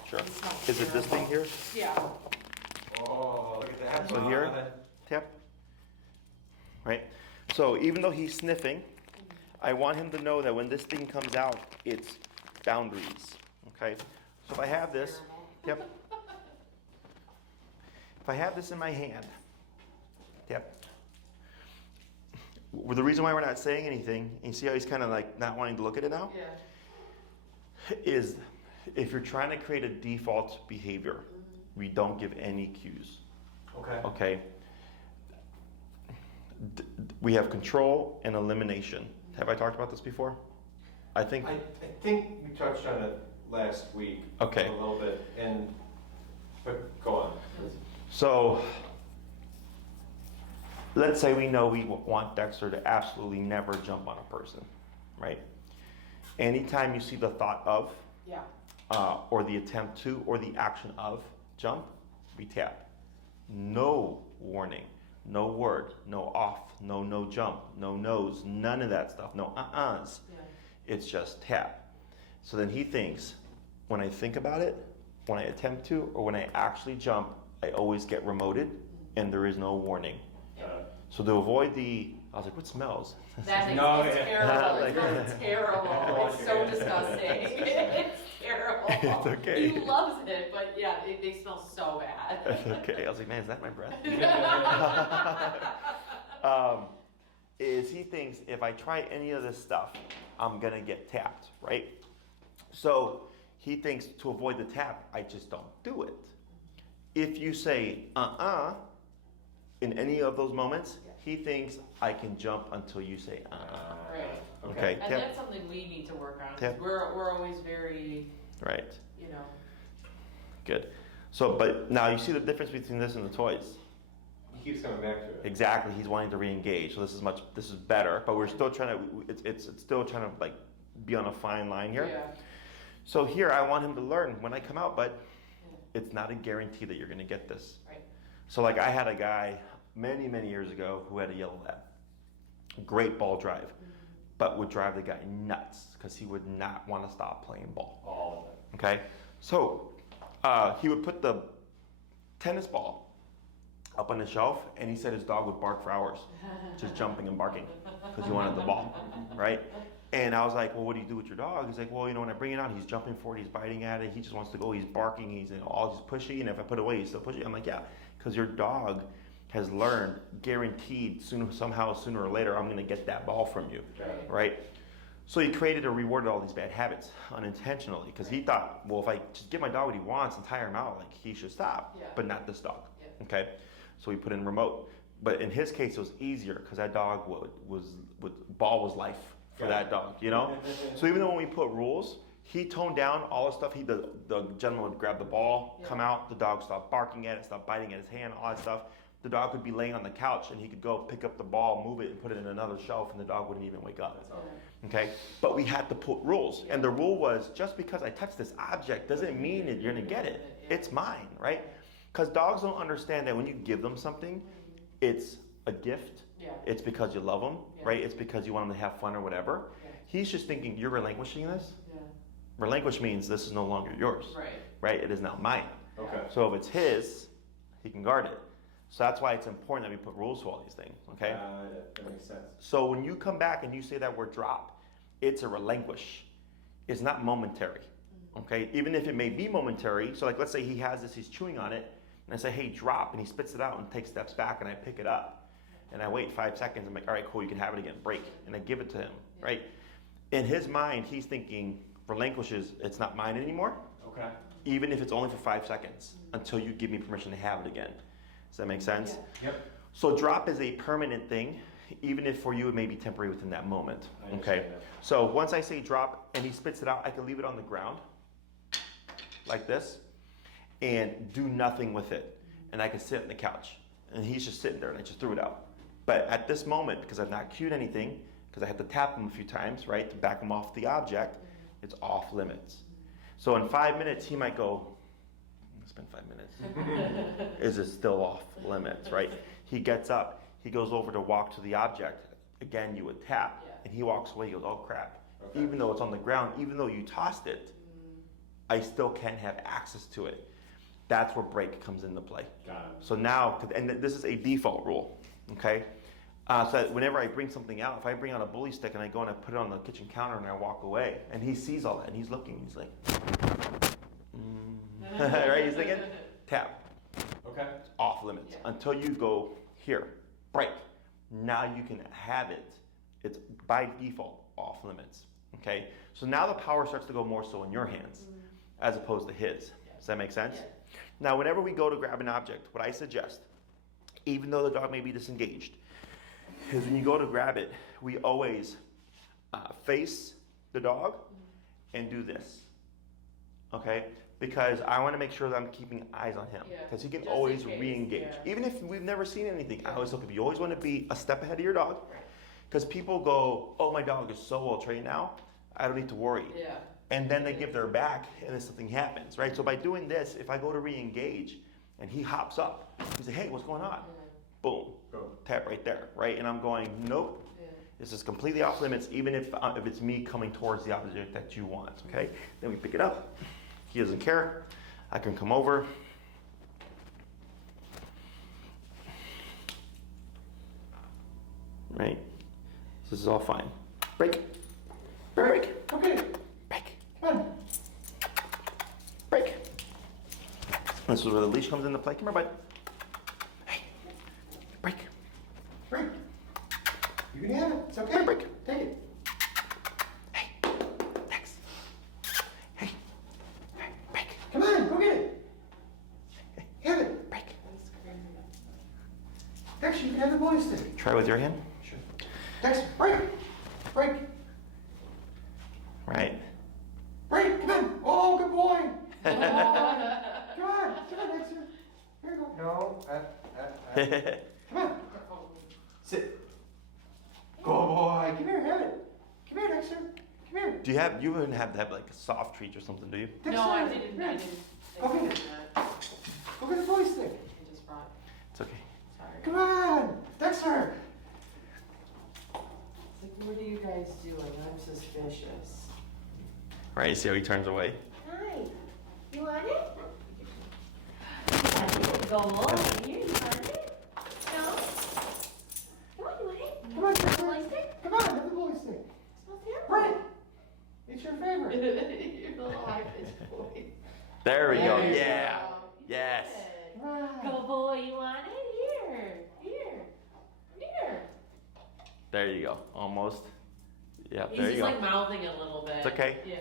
Sure. It smells Is it this thing terrible. here? Yeah. Oh, look at that. So here? Tap. Right. So even though he's sniffing, I want him to know that when this thing comes out, it's boundaries. Okay. So if I have this, Terrible. yep. If I have this in my hand, yep. Well, the reason why we're not saying anything, and you see how he's kind of like not wanting to look at it now, Yeah. is if you're trying to create a default behavior, we don't give any cues. Okay. Okay. We have control and elimination. Have I talked about this before? I think. I think we touched on it last week. Okay. A little bit, but go on. So, let's say we know we want Dexter to absolutely never jump on a person, right? Anytime you see the thought of, Yeah. or the attempt to, or the action of jump, we tap. No warning, no word, no off, no jump, no nose, none of that stuff, no uh-uhs. Yeah. It's just tap. So then he thinks, when I think about it, when I attempt to, or when I actually jump, I always get remoted and there is no warning. So to avoid I was like, what smells? That makes No, it's yeah. terrible. Like- It's terrible. It's so disgusting. It's terrible. It's okay. He loves it, but yeah, they smell so bad. Okay, I was like, man, is that my breath? Is he thinks if I try any of this stuff, I'm gonna get tapped, right? So he thinks to avoid the tap, I just don't do it. If you say, in any of those moments, he thinks I can jump until you say, Right. Okay. And Yep. that's something we need to work on, 'cause Yep. we're always very, Right. you know. Good. So, but now you see the difference between this and the toys. He keeps coming back to it. Exactly. He's wanting to re-engage. So this is better, but we're still trying to. It's still trying to like be on a fine line here. Yeah. So here, I want him to learn when I come out, but it's not a guarantee that you're going to get this. Right. So like I had a guy many years ago who had a yellow lab, great ball drive, but would drive the guy nuts because he would not want to stop playing ball. All of Okay, so he would put the tennis ball up on the shelf, and he said his dog would bark for hours, just jumping and barking because he wanted the ball, right? And I was like, well, what do you do with your dog? He's like, well, when I bring it out, he's jumping for it, he's biting at it, he just wants to go, he's barking, he's all just pushy, and if I put it away, he's still pushy. I'm like, yeah, because your dog has learned, guaranteed, somehow, sooner or later, I'm going to get that ball from you, it. right? So he created or rewarded all these bad habits unintentionally because he thought, well, if I just give my dog what he wants and tire him out, like he should stop, Yeah. but not this dog. Yeah. Okay, so we put in remote, but in his case it was easier because that dog ball was life for that dog, So even though when we put rules, he toned down all the stuff. The gentleman would grab the ball, come out, the dog stopped barking at it, stopped biting at his hand, all that stuff. The dog could be laying on the couch and he could go pick up the ball, move it, and put it in another shelf, and the dog wouldn't even wake up. Okay, but we had to put rules, and the rule was just because I touch this object doesn't mean that you're gonna get it. It's mine, right? Because dogs don't understand that when you give them something, it's a gift. Yeah. It's because you love them, Yeah. right? It's because you want them to have fun or whatever. Yeah. He's just thinking you're relinquishing this. Yeah. Relinquish means this is no longer yours, Right. right? It is now mine. Okay. So if it's his, he can guard it. So that's why it's important that we put rules to all these things, okay? That makes sense. So when you come back and you say that word drop, it's a relinquish. It's not momentary, okay? Even if it may be momentary, so like let's say he has this, he's chewing on it, and I say, hey, drop, and he spits it out and takes steps back, and I pick it up, and I wait 5 seconds, I'm like, all right, cool, you can have it again, break, and I give it to him, right? In his mind, he's thinking, relinquishes, it's not mine anymore, Okay. even if it's only for 5 seconds, until you give me permission to have it again. Does that make sense? Yeah. Yep. So drop is a permanent thing, even if for you it may be temporary within that moment. I understand Okay. that. So once I say drop and he spits it out, I can leave it on the ground like this and do nothing with it. And I can sit on the couch and he's just sitting there and I just threw it out. But at this moment, because I've not cued anything, because I had to tap him a few times, right, to back him off the object, it's off limits. So in 5 minutes, he might go, it's been 5 minutes. Is it still off limits, right? He gets up, he goes over to walk to the object. Again, you would tap, and he walks away, he goes, oh crap. Okay. Even though it's on the ground, even though you tossed it, I still can't have access to it. That's where break comes into play. Got it. So now, and this is a default rule, okay? So that whenever I bring something out, if I bring out a bully stick and I go and I put it on the kitchen counter and I walk away, and he sees all that and he's looking, he's like, right? He's thinking, tap, Okay. it's off limits Yeah. until you go here, break. Now you can have it. It's by default off limits, okay? So now the power starts to go more so in your hands as opposed to his. Does that make sense? Yeah. Now, whenever we go to grab an object, what I suggest, even though the dog may be disengaged, is when you go to grab it, we always face the dog and do this, okay? Because I want to make sure that I'm keeping eyes on him, Yeah. because he can Just in always case, re-engage. yeah. Even if we've never seen anything, I Yeah. always tell people, you always want to be a step ahead of your dog, Right. because people go, oh, my dog is so well trained now, I don't need to worry. Yeah. And then they give their back and then something happens, right? So by doing this, if I go to re-engage and he hops up, he says, hey, what's going on? Boom, Go. tap right there, right? And I'm going, nope, Yeah. this is completely off limits, even if it's me coming towards the object that you want, okay? Then we pick it up. He doesn't care. I can come over. Right? This is all fine. Break. Break. Okay. Break. Come on. Break. This is where the leash comes into play. Come here, bud. Hey. Break. Break. You can have it. It's okay. Break. Take it. Hey. Dex. Hey. Hey. Break. Come on. Go get it. Have it. Break. have the bully stick. Try with your hand. Sure. Dexter, break. Break. Right. Break, come on. Oh, good boy. Oh, come on, Dexter. Here you go. No, come on. Sit. Good boy. Come here, have it. Come here, Dexter. Come here. You wouldn't have to have like a soft treat or something, do you? Dexter. No, I didn't. I didn't. Okay. do that. Go get the bully stick. I just brought. It's okay. Sorry. Come on, Dexter. It's like, what are you guys doing? I'm suspicious. Right, you see how he turns away? Hi. You want it? Go over here. You want it? No? Come on, you want it? Come on, Dexter. Bully stick? Come on, have the bully stick. Smells terrible. Break. It's your favorite. Your little high-pitched voice. There we go. There you Yeah. go. Yes. Go boy, you want it? Here. Here. Here. There you go. Almost. Yeah, He's there just you go. like mouthing a little bit. It's okay. Yeah.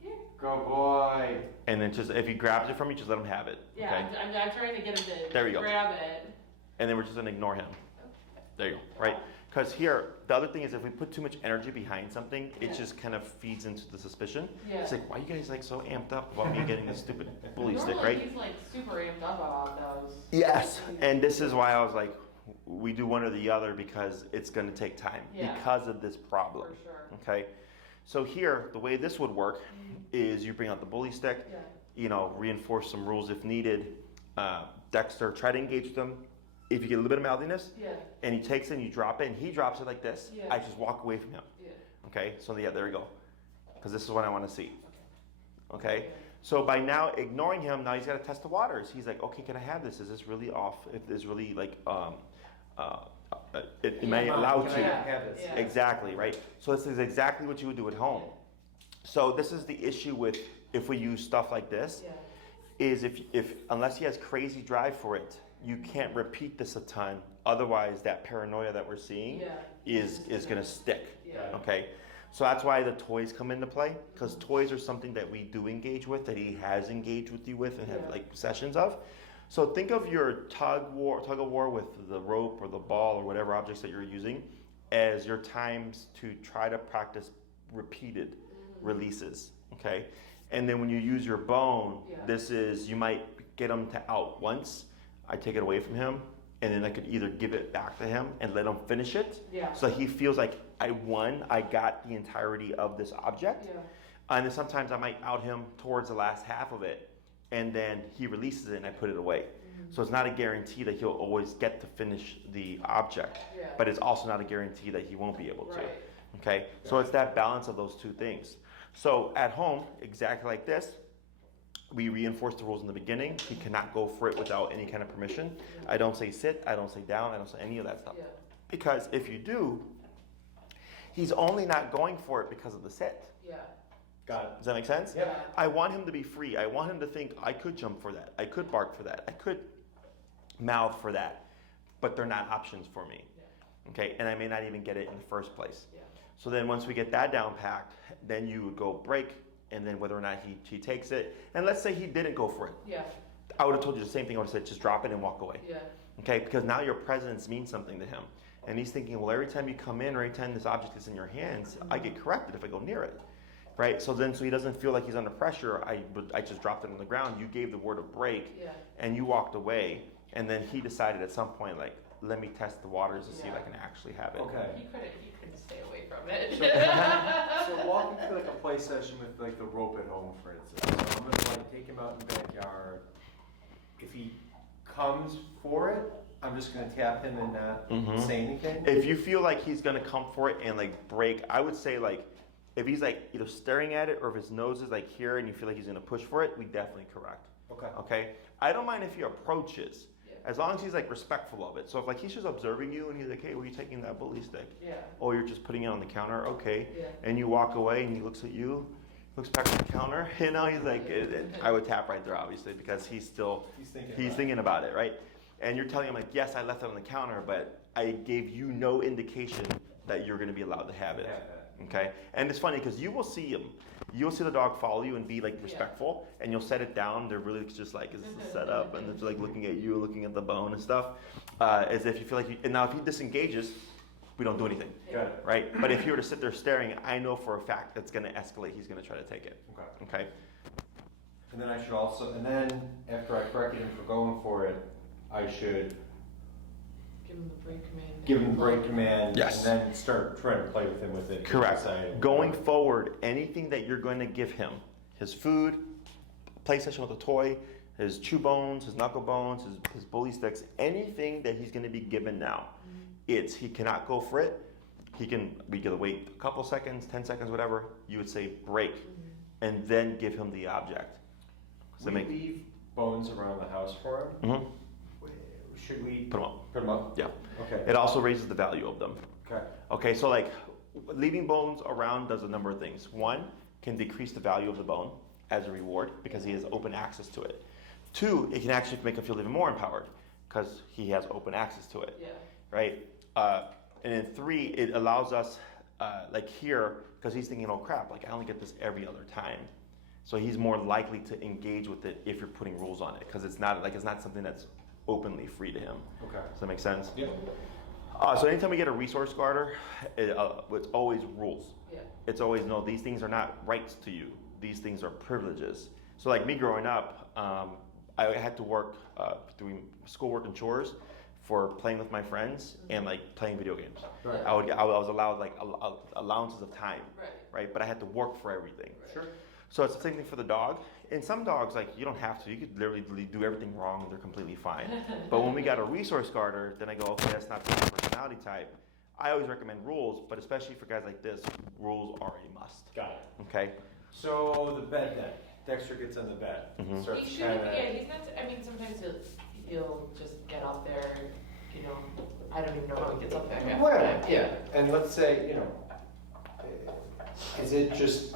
Here. Go boy. And then just, if he grabs it from you, just let him have it. Yeah, Okay? I'm trying to get him to There we go. grab it. And then we're just gonna ignore him. There you go, right? Because here, the other thing is if we put too much energy behind something, it Yeah. just kind of feeds into the suspicion. Yeah. It's like, why are you guys like so amped up about me getting this stupid bully stick, Normally right? he's like super amped up about those. Yes, and this is why I was like, we do one or the other because it's gonna take time Yeah. because of this problem, For sure. okay? So here, the way this would work is you bring out the bully stick, Yeah. you know, reinforce some rules if needed. Dexter, try to engage them. If you get a little bit of mouthiness, Yeah. and he takes it and you drop it and he drops it like this, Yeah. I just walk away from him. Yeah. Okay, so yeah, there we go. Because this is what I want to see. Okay, so by now ignoring him, now he's got to test the waters. He's like, okay, can I have this? Is this really off? If this really like, am I allowed Can I to? have this? Yeah. Exactly, right? So this is exactly what you would do at home. So this is the issue with if we use stuff like this, Yeah. is if unless he has crazy drive for it, you can't repeat this a ton. Otherwise, that paranoia that we're seeing Yeah. is going to stick. Yeah. Okay, so that's why the toys come into play, because toys are something that we do engage with, that he has engaged with you with and have Yeah. like sessions of. So think of your tug of war with the rope or the ball or whatever objects that you're using as your times to try to practice repeated releases. Okay, and then when you use your bone, Yeah. this is, you might get him to out once. I take it away from him, and then I could either give it back to him and let him finish it, Yeah. so he feels like I won, I got the entirety of this object. Yeah. And then sometimes I might out him towards the last half of it, and then he releases it and I put it away. So it's not a guarantee that he'll always get to finish the object, Yeah. but it's also not a guarantee that he won't be able to. Right. Okay, so it's that balance of those two things. So at home, exactly like this, we reinforce the rules in the beginning. He cannot go for it without any kind of permission. I don't say sit, I don't say down, I don't say any of that stuff. Yeah. Because if you do, he's only not going for it because of the sit. Yeah. Got it. Does that make sense? Yep. I want him to be free. I want him to think, I could jump for that. I could bark for that. I could mouth for that. But they're not options for me. Yeah. Okay, and I may not even get it in the first place. Yeah. So then once we get that down packed, then you would go break, and then whether or not he takes it. And let's say he didn't go for it. Yeah. I would have told you the same thing. I would have said, just drop it and walk away. Yeah. Okay, because now your presence means something to him. And he's thinking, well, every time you come in or every time this object is in your hands, I get corrected if I go near it. Right? So he doesn't feel like he's under pressure. I just dropped it on the ground. You gave the word of break, Yeah. and you walked away. And then he decided at some point, like, let me test the waters to see if I Yeah. can actually have it. Okay. He couldn't stay away from it. So walk me through like a play session with like the rope at home, for instance. So I'm gonna like take him out in the backyard. If he comes for it, I'm just gonna tap him and not Mhm. say anything. If you feel like he's gonna come for it and like break, I would say like, if he's like either staring at it or if his nose is like here and you feel like he's gonna push for it, we definitely correct. Okay. Okay? I don't mind if he approaches, Yeah. as long as he's like respectful of it. So if like he's just observing you and he's like, hey, where are you taking that bully stick? Yeah. Oh, you're just putting it on the counter, okay. Yeah. And you walk away and he looks at you, looks back at the counter, you know, he's like, I would tap right there obviously because he's thinking about it, right? And you're telling him like, yes, I left it on the counter, but I gave you no indication that you're gonna be allowed to have it. Yeah, Okay, and it's funny because you will see him. You'll see the dog follow you and be like respectful, and you'll set it down. They're really just like, is this a setup? And it's like looking at you, looking at the bone and stuff, as if you feel like you. And now if he disengages, we don't do anything, Got it. right? But if you were to sit there staring, I know for a fact that's going to escalate. He's going to try to take it. Okay. Okay. And then I should also, and then after I corrected him for going for it, I should Give him the break command. give him the break command. Yes. And then start trying to play with him with it. Correct. Decide- Going forward, anything that you're going to give him, his food, PlayStation with a toy, his chew bones, his knuckle bones, his bully sticks, anything that he's going to be given now, he cannot go for it. We gotta wait a couple seconds, 10 seconds, whatever. You would say break, and then give him the object. Does that We make? leave bones around the house for him. Mhm. Should we Put 'em up. Put them up? Yeah. Okay. It also raises the value of them. Okay. Okay, so like leaving bones around does a number of things. One, can decrease the value of the bone as a reward because he has open access to it. Two, it can actually make him feel even more empowered because he has open access to it, Yeah. right? And then three, it allows us, like here, because he's thinking, oh crap, like I only get this every other time. So he's more likely to engage with it if you're putting rules on it because it's not something that's openly free to him. Okay. Does that make sense? Yep. So anytime we get a resource guarder, it's always rules. Yeah. It's always, no, these things are not rights to you. These things are privileges. So like me growing up, I had to work doing schoolwork and chores for playing with my friends and like playing video games. Right. I was allowed like allowances of time, Right. right? But I had to work for everything. Right. Sure. So it's the same thing for the dog. And some dogs, like you don't have to. You could literally do everything wrong and they're completely fine. But when we got a resource guarder, then I go, okay, that's not the personality type. I always recommend rules, but especially for guys like this, rules are a must. Got it. Okay? So the bed then. Dexter gets on the bed. Mhm. Starts He should, kinda- yeah, he's not, I mean, sometimes he'll just get up there, you know, I don't even know how he gets up there. half the Whatever, time. yeah. And let's say, is it just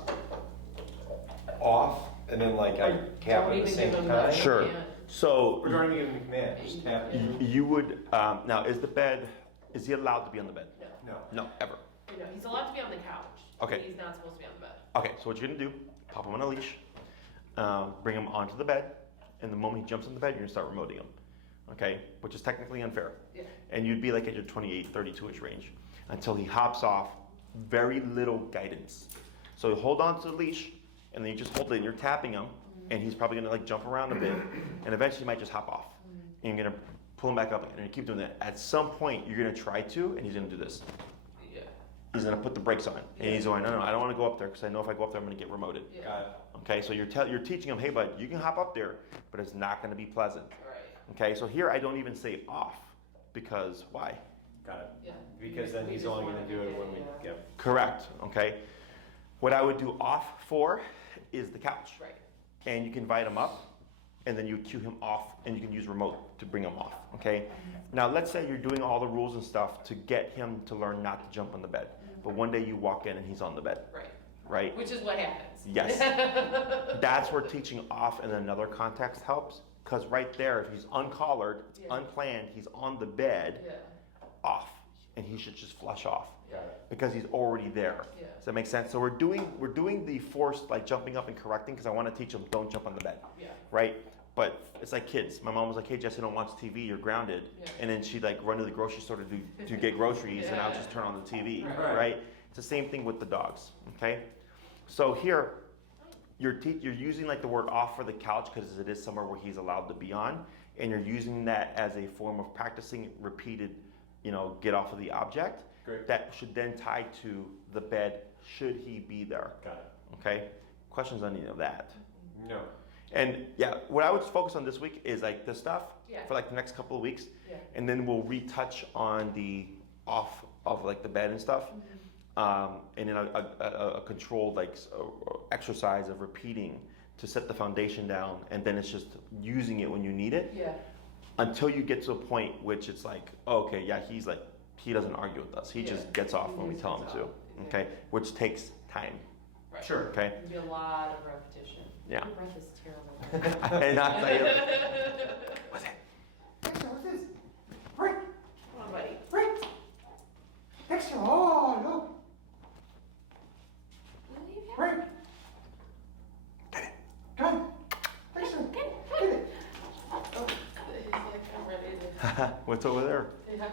off and then like I tap Don't at the even same give him time? the Sure. command. So Or don't even give him the command, just tap it. you would, now is he allowed to be on the bed? No, No. No, ever. no, he's allowed to be on the couch. Okay. He's not supposed to be on the bed. Okay, so what you're gonna do, pop him on a leash, bring him onto the bed, and the moment he jumps on the bed, you're gonna start remoting him. Okay, which is technically unfair. Yeah. And you'd be like at your 28, 32-ish range until he hops off, very little guidance. So you hold on to the leash, and then you just hold it, and you're tapping him, and he's probably gonna like jump around a bit, and eventually he might just hop off. And you're gonna pull him back up, and you keep doing that. At some point, you're gonna try to, and he's gonna do this. Yeah. He's gonna put the brakes on, and he's going, no, I don't wanna go up there, because I know if I go up there, I'm gonna get remoted. Yeah. Got it. Okay, so you're teaching him, hey bud, you can hop up there, but it's not gonna be pleasant. Right. Okay, so here I don't even say off, because why? Got it. Yeah. Because then We he's just only wanna gonna do it when we, yeah. yep. Correct, okay? What I would do off for is the couch. Right. And you can invite him up, and then you cue him off, and you can use remote to bring him off, okay? Now, let's say you're doing all the rules and stuff to get him to learn not to jump on the bed, but one day you walk in and he's on the bed, Right. right? Which is what happens. Yes. That's where teaching off in another context helps, because right there, if he's uncollared, it's Yeah. unplanned, he's on the bed, Yeah. off, and he should just flush off. Got it. Because he's already there. Yeah. Does that make sense? So we're doing the forced like jumping up and correcting because I want to teach them don't jump on the bed, Yeah. right? But it's like kids. My mom was like, "Hey, Jesse, don't watch TV. You're grounded." Yeah. And then she'd like run to the grocery store to get groceries, and I'll Yeah. just turn on the TV, Right. right? It's the same thing with the dogs. Okay. So here, you're using like the word off for the couch because it is somewhere where he's allowed to be on, and you're using that as a form of practicing repeated, get off of the object. Great. That should then tie to the bed should he be there. Got it. Okay? Questions on any of that? No. And yeah, what I would focus on this week is like this stuff Yeah. for like the next couple of weeks. Yeah. And then we'll retouch on the off of like the bed and stuff. And then a controlled like exercise of repeating to set the foundation down. And then it's just using it when you need it Yeah. until you get to a point which it's like, oh, okay, yeah, he doesn't argue with us. He Yeah. just gets off when we just tell him gets to. off. Okay, which takes time. Right. Sure. Okay, It'd be a lot of repetition. Yeah. Your breath is terrible. and I tell you, what's that? Dexter, what's this? Right, Come on, buddy. right. Dexter, oh no. What's over there? Yeah.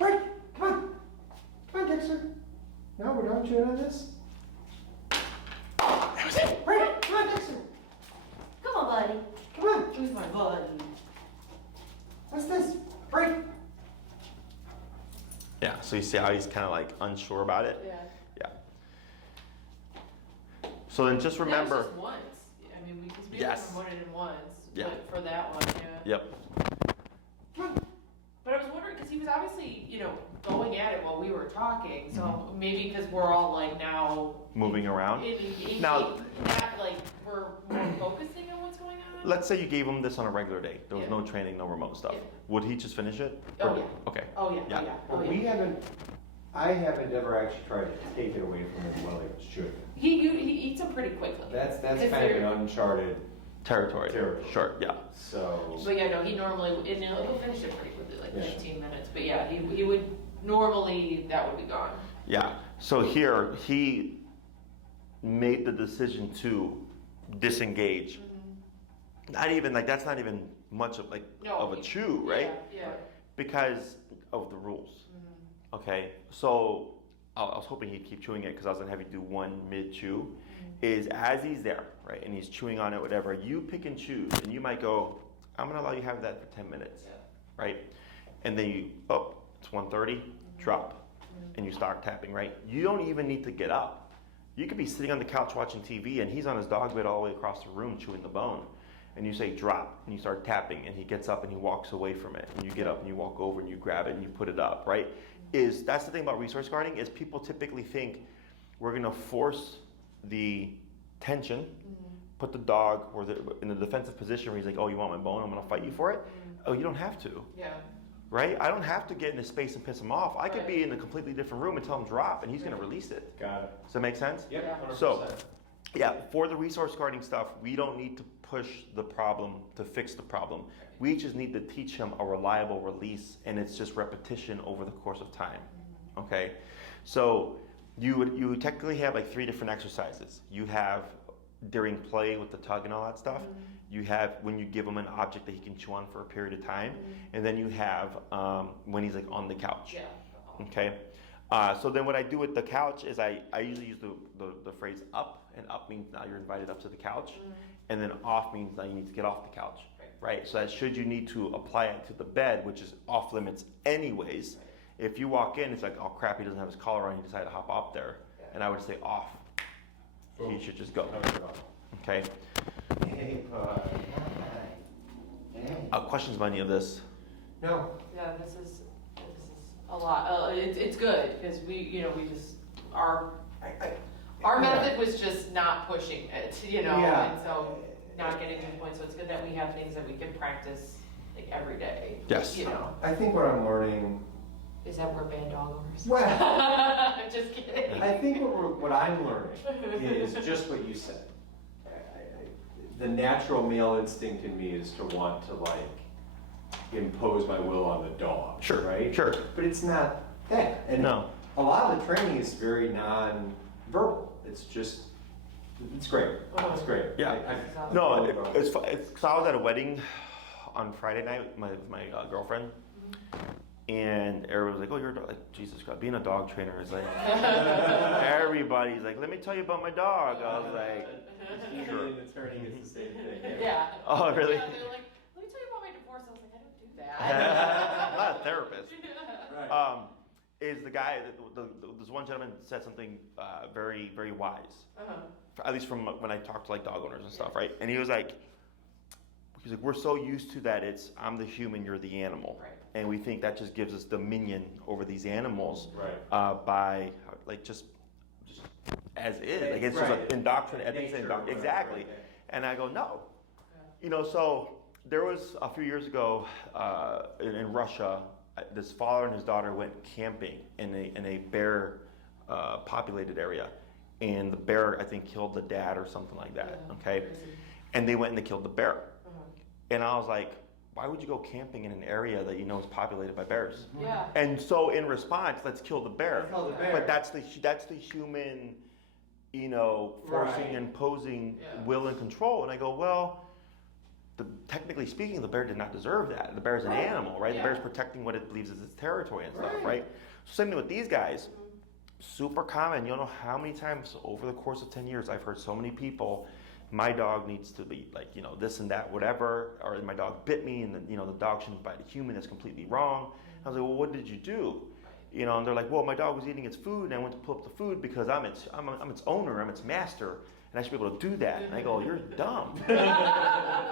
Right, come on, Dexter. No, we're not chewing on this. That was it. Right, come on, Dexter. Come on, buddy. Come on. Who's my buddy? What's this? Right. Yeah, so you see how he's kind of like unsure about it? Yeah. Yeah. So then just remember. That was just once. I mean, because we Yes. promoted him once. Yeah. But for that one, yeah. Yep. But I was wondering, because he was obviously, going at it while we were talking, so maybe because we're all like now. Moving around. Now. Now- Not like we're more focusing on what's going on. Let's say you gave him this on a regular day. There was Yeah. no training, no remote stuff. Yeah. Would he just finish it? Oh, Or- yeah. Okay. Oh, yeah, Yeah. oh, yeah, oh, Well, yeah. I haven't ever actually tried to take it away from him while he was chewing. He eats them pretty quickly. That's Because kind of they're- an uncharted Territory. territory. Sure, yeah. So. But yeah, no, he normally, and he'll finish it pretty quickly, like Yeah. 15 minutes. But yeah, he would, normally, that would be gone. Yeah. So here, he made the decision to disengage. Not even, like, that's not even much of, like, No, of a he- chew, right? Yeah, Because of the rules. Okay, so I was hoping he'd keep chewing it because I was gonna have you do one mid chew. Is as he's there, right, and he's chewing on it, whatever, you pick and choose, and you might go, I'm gonna allow you to have that for 10 minutes, right? And then you, it's 1:30, drop, and you start tapping, right? You don't even need to get up. You could be sitting on the couch watching TV, and he's on his dog bed all the way across the room chewing the bone. And you say drop, and you start tapping, and he gets up and he walks away from it. And you get up and you walk over and you grab it and you put it up, right? That's the thing about resource guarding, is people typically think we're gonna force the tension, put the dog in the defensive position where he's like, oh, you want my bone, I'm gonna fight you for it. Oh, you don't have to, yeah. right? I don't have to get in his space and piss him off. I could Right. be in a completely different room and tell him drop, and he's gonna release it. Got it. Does that make sense? Yep, Yeah. 100%. So, yeah, for the resource guarding stuff, we don't need to push the problem to fix the problem. We just need to teach him a reliable release, and it's just repetition over the course of time. Okay, so you would technically have like 3 different exercises. You have during play with the tug and all that stuff. You have when you give him an object that he can chew on for a period of time, and then you have when he's like on the couch. Yeah. Okay. So then what I do with the couch is I usually use the phrase up, and up means now you're invited up to the couch, and then off means now you need to get off the couch, right? So that should you need to apply it to the bed, which is off limits anyways, if you walk in, it's like, oh crap, he doesn't have his collar on, he decided to hop up there, and I would say off. He should just go, okay? Hey, bud. Hey. Questions about any of this? No. Yeah, this is a lot. It's good because we just our method was just not pushing it, Yeah. and so not getting to the point. So it's good that we have things that we can practice like every day. Yes. I think what I'm learning. Is that we're bad dog owners? Well, I'm just kidding. I think what I'm learning is just what you said. The natural male instinct in me is to want to impose my will on the dog. Sure. Right? Sure. But it's not that. And No. a lot of the training is very non-verbal. It's great. It's great. Yeah. No, it's 'cause I was at a wedding on Friday night with my girlfriend, and everyone was like, "Oh, you're a dog." Like, Jesus Christ, being a dog trainer is like everybody's like, "Let me tell you about my dog." I was like, Usually an attorney gets the same thing. Yeah. "Oh, really?" Yeah, they're like, let me tell you about my divorce. I was like, I don't do that. I'm not a therapist. Right. Is the guy this one gentleman said something very, very wise, at least from when I talked to like dog owners and stuff, right? And he was like, we're so used to that it's I'm the human, you're the animal, Right. and we think that just gives us dominion over these animals Right. by like just as is, like it's Right. just an indoctrinate. I think it's Nature or whatever, exactly. right. And I go, no, so there was a few years ago in Russia. This father and his daughter went camping in a bear populated area, and the bear I think killed the dad or something like that. Okay, and they went and they killed the bear, and I was like, why would you go camping in an area that you know is populated by bears? Yeah. And so in response, let's kill the bear. Let's kill the bear. But that's the human, forcing Right. and imposing Yeah. will and control. And I go, well, technically speaking, the bear did not deserve that. The bear is an animal, right? Yeah. The bear's protecting what it believes is its territory and stuff, right? So same thing with these guys. Super common. You don't know how many times over the course of 10 years I've heard so many people, my dog needs to be like, you know, this and that, whatever, or my dog bit me and, you know, the dog shouldn't bite a human. That's completely wrong. I was like, well, what did you do? You know, and they're like, well, my dog was eating its food and I went to pull up the food because I'm its owner, I'm its master, and I should be able to do that. And I go, you're dumb.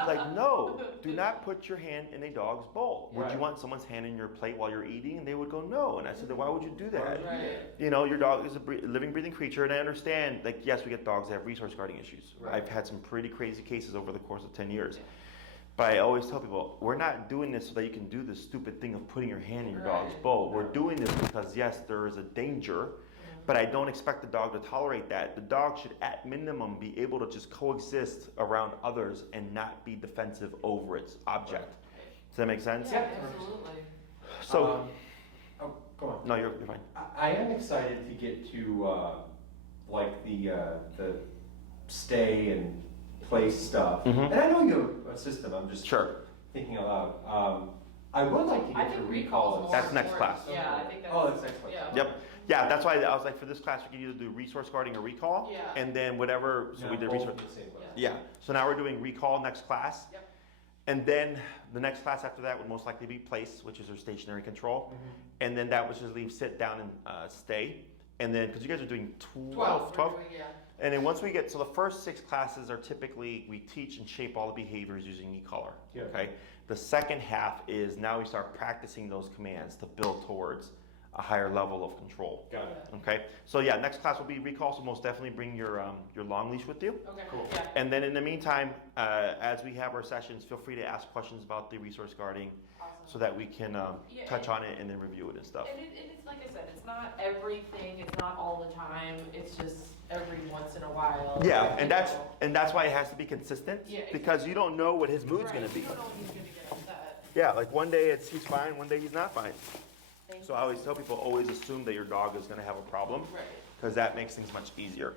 Like, no, do not put your hand in a dog's bowl. Would you want someone's hand in your plate while you're eating? And they would go, no. And I said, then why would you do that? Right. You know, your dog is a living, breathing creature, and I understand, like, yes, we get dogs that have resource guarding issues. I've had some pretty crazy cases over the course of 10 years. But I always tell people, we're not doing this so that you can do this stupid thing of putting your hand in your dog's bowl. We're doing this because, yes, there is a danger, but I don't expect the dog to tolerate that. The dog should, at minimum, be able to just coexist around others and not be defensive over its object. Does that make sense? Yeah, absolutely. So, Go on. no, you're fine. I am excited to get to like the stay and place stuff. Mhm. And I know you have a system. I'm just Sure. thinking out loud. I would like to I get to think recall recalls this. more That's next important. class. Yeah, I think that's. Oh, that's next class. Yeah. Yep. Yeah, that's why I was like, for this class, we can either do resource guarding or recall. Yeah. And then whatever, so we did Both resource. in the same class. Yeah, so now we're doing recall next class. Yep. And then the next class after that would most likely be place, which is our stationary control. And then that was just leave sit down and stay. And then, because you guys are doing 12. We're doing, yeah. And then once we get, so the first 6 classes are typically, we teach and shape all the behaviors using e-collar, Yeah. okay? The second half is now we start practicing those commands to build towards a higher level of control, Got it. okay? So yeah, next class will be recall, so most definitely bring your long leash with you. Okay, Cool. yeah. And then in the meantime, as we have our sessions, feel free to ask questions about the resource guarding Awesome. so that we can Yeah, touch on it and then review it and stuff. And it's like I said, it's not everything, it's not all the time, it's just every once in a while. Yeah, and you know. that's why it has to be consistent, Yeah, because you don't know what his mood's Right, gonna be. You don't know when he's gonna get upset. Yeah, like one day he's fine, one day he's not fine. Thank So I always tell people, always assume that your dog is gonna have a problem, Right. because that makes things much easier.